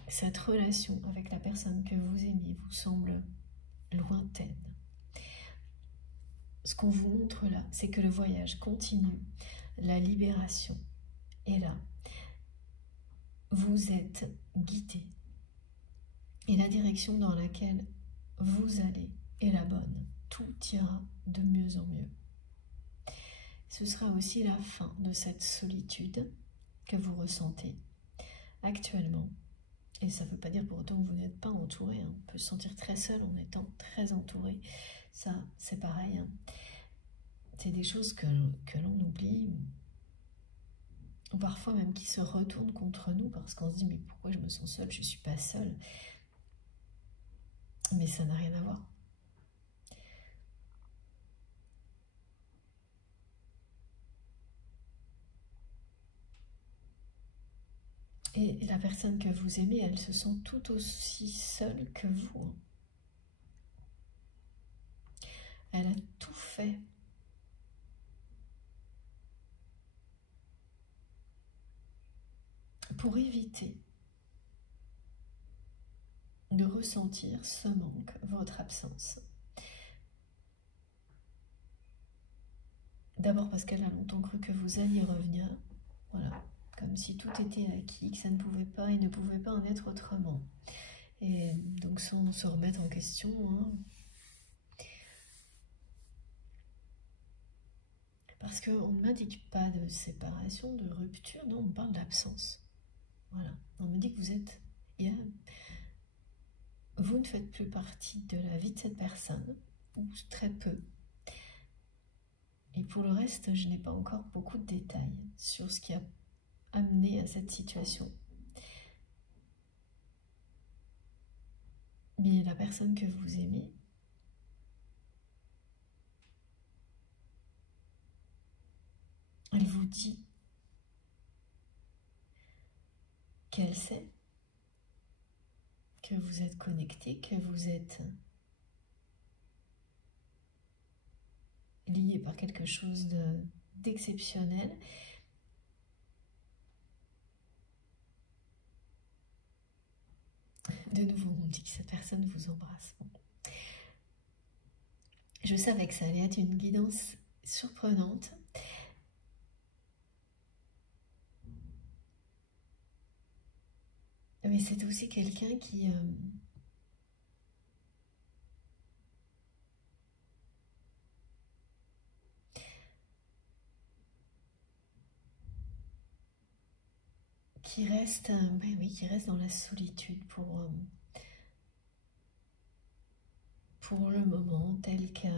cette relation avec la personne que vous aimez vous semble lointaine, ce qu'on vous montre là, c'est que le voyage continue, la libération est là. Vous êtes guidé et la direction dans laquelle vous allez est la bonne. Tout ira de mieux en mieux. Ce sera aussi la fin de cette solitude que vous ressentez actuellement. Et ça ne veut pas dire pour autant que vous n'êtes pas entouré. Hein. On peut se sentir très seul en étant très entouré. Ça, c'est pareil. Hein. C'est des choses que l'on oublie, ou parfois même qui se retournent contre nous parce qu'on se dit mais pourquoi je me sens seule, je ne suis pas seule. Mais ça n'a rien à voir. Et la personne que vous aimez, elle se sent tout aussi seule que vous. Hein. Elle a tout fait pour éviter de ressentir ce manque, votre absence. D'abord parce qu'elle a longtemps cru que vous alliez revenir, voilà, comme si tout était acquis, que ça ne pouvait pas et ne pouvait pas en être autrement. Et donc sans se remettre en question, hein, parce qu'on ne m'indique pas de séparation, de rupture, non, on parle d'absence. Voilà, on me dit que vous êtes... Vous ne faites plus partie de la vie de cette personne, ou très peu. Et pour le reste, je n'ai pas encore beaucoup de détails sur ce qui a amené à cette situation. Mais la personne que vous aimez, elle vous dit qu'elle sait que vous êtes connecté, que vous êtes lié par quelque chose d'exceptionnel. De nouveau, on dit que cette personne vous embrasse. Bon. Je savais que ça allait être une guidance surprenante. Mais c'est aussi quelqu'un qui reste, ben oui, qui reste dans la solitude pour le moment, tel que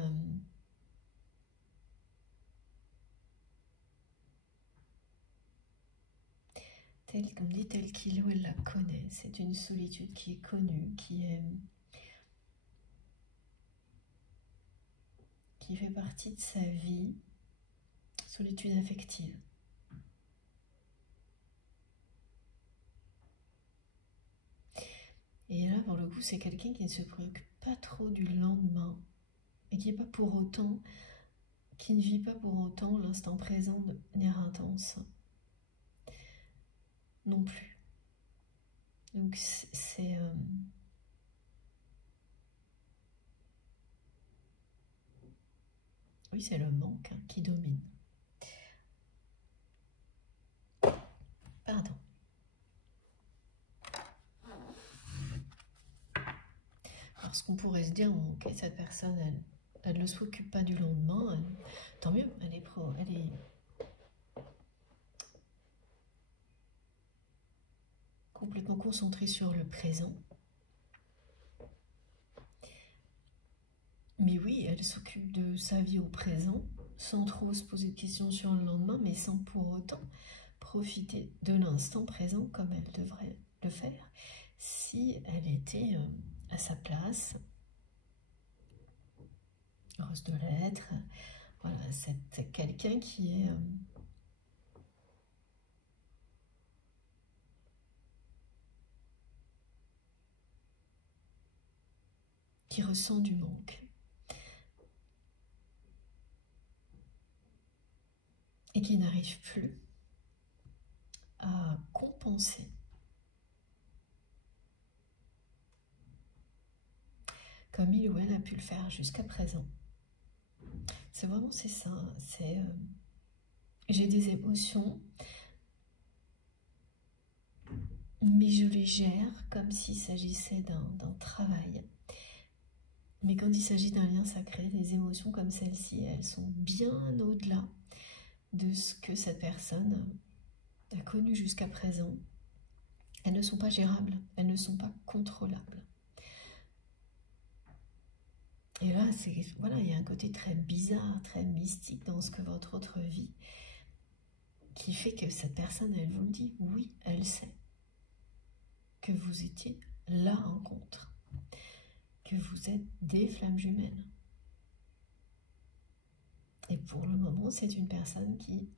comme dit, tel qu'il ou elle la connaît. C'est une solitude qui est connue, qui fait partie de sa vie, solitude affective. Et là, pour le coup, c'est quelqu'un qui ne se préoccupe pas trop du lendemain et qui ne vit pas pour autant l'instant présent de manière intense non plus. Donc c'est Oui, c'est le manque hein, qui domine. Pardon. Parce qu'on pourrait se dire, ok, cette personne, elle ne s'occupe pas du lendemain, tant mieux, elle est complètement concentrée sur le présent. Mais oui, elle s'occupe de sa vie au présent, sans trop se poser de questions sur le lendemain, mais sans pour autant profiter de l'instant présent comme elle devrait le faire si elle était à sa place, heureuse de l'être. Voilà, c'est quelqu'un qui ressent du manque. Et qui n'arrive plus à compenser comme il ou elle a pu le faire jusqu'à présent. C'est vraiment, c'est ça, c'est j'ai des émotions, mais je les gère comme s'il s'agissait d'un travail. Mais quand il s'agit d'un lien sacré, des émotions comme celle-ci, elles sont bien au-delà de ce que cette personne a connu jusqu'à présent. Elles ne sont pas gérables, elles ne sont pas contrôlables. Et là, voilà, il y a un côté très bizarre, très mystique dans ce que votre autre vit, qui fait que cette personne, elle vous le dit, oui, elle sait que vous étiez la rencontre, que vous êtes des flammes jumelles. Et pour le moment, c'est une personne qui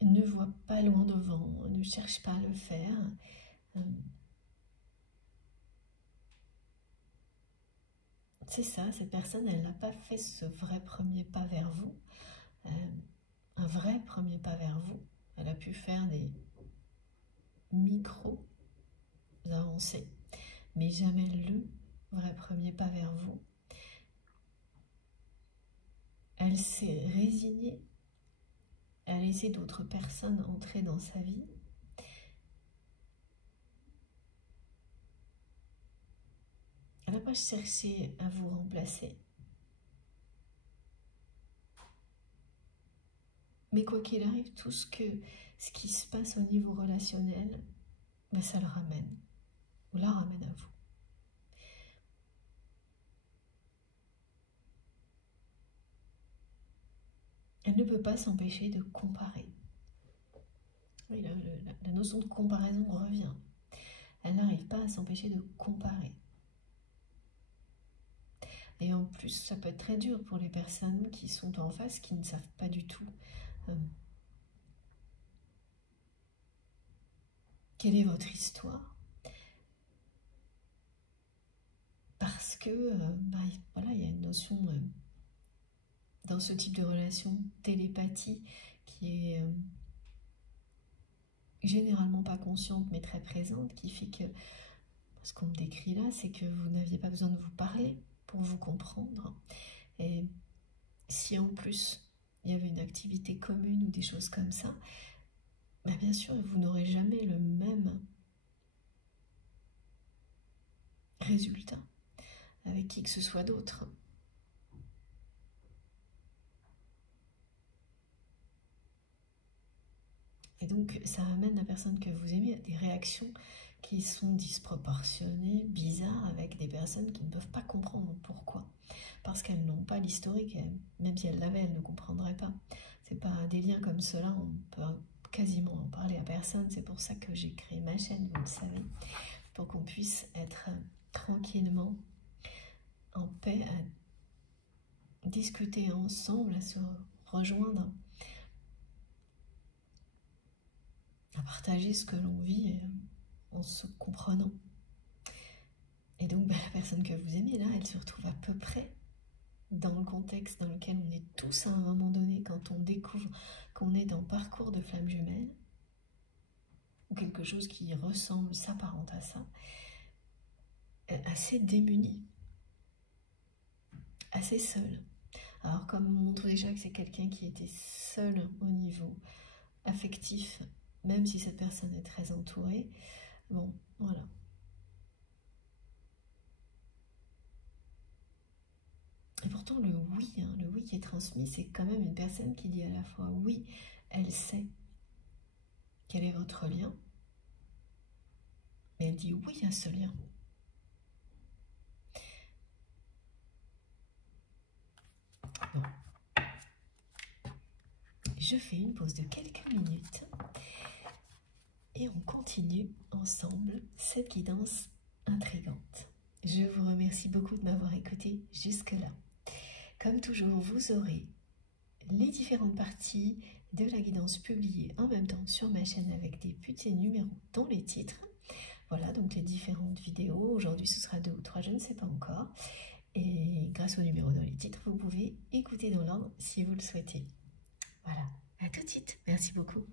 ne voit pas loin devant, ne cherche pas à le faire. C'est ça, cette personne, elle n'a pas fait ce vrai premier pas vers vous, un vrai premier pas vers vous. Elle a pu faire des micro-avancées, mais jamais le vrai premier pas vers vous. Elle s'est résignée à laisser d'autres personnes entrer dans sa vie. Elle n'a pas cherché à vous remplacer. Mais quoi qu'il arrive, tout ce qui se passe au niveau relationnel, ben ça le ramène, ou la ramène à vous. Elle ne peut pas s'empêcher de comparer. Oui, la notion de comparaison revient. Elle n'arrive pas à s'empêcher de comparer. Et en plus, ça peut être très dur pour les personnes qui sont en face, qui ne savent pas du tout quelle est votre histoire. Parce que, voilà, il y a une notion dans ce type de relation, télépathie, qui est généralement pas consciente, mais très présente, qui fait que, ce qu'on me décrit là, c'est que vous n'aviez pas besoin de vous parler pour vous comprendre. Et si en plus, il y avait une activité commune ou des choses comme ça, ben bien sûr, vous n'aurez jamais le même résultat avec qui que ce soit d'autre. Et donc, ça amène la personne que vous aimez à des réactions qui sont disproportionnées, bizarres, avec des personnes qui ne peuvent pas comprendre pourquoi. Parce qu'elles n'ont pas l'historique, même si elles l'avaient, elles ne comprendraient pas. C'est pas des liens comme cela, on peut quasiment en parler à personne. C'est pour ça que j'ai créé ma chaîne, vous le savez, pour qu'on puisse être tranquillement en paix, à discuter ensemble, à se rejoindre, à partager ce que l'on vit en se comprenant. Et donc la personne que vous aimez là, elle se retrouve à peu près dans le contexte dans lequel on est tous à un moment donné quand on découvre qu'on est dans parcours de flamme jumelle, ou quelque chose qui ressemble, s'apparente à ça, assez démuni. assez seul. Alors comme on montre déjà que c'est quelqu'un qui était seul au niveau affectif, même si cette personne est très entourée, bon, voilà. Et pourtant le oui, hein, le oui qui est transmis, c'est quand même une personne qui dit à la fois oui, elle sait quel est votre lien, mais elle dit oui à ce lien. Bon. Je fais une pause de quelques minutes et on continue ensemble cette guidance intrigante. Je vous remercie beaucoup de m'avoir écouté jusque-là. Comme toujours, vous aurez les différentes parties de la guidance publiées en même temps sur ma chaîne avec des petits numéros dont les titres. Voilà, donc les différentes vidéos. Aujourd'hui, ce sera 2 ou 3, je ne sais pas encore. Et grâce aux numéros dans les titres, vous pouvez écouter dans l'ordre si vous le souhaitez. Voilà, à tout de suite. Merci beaucoup.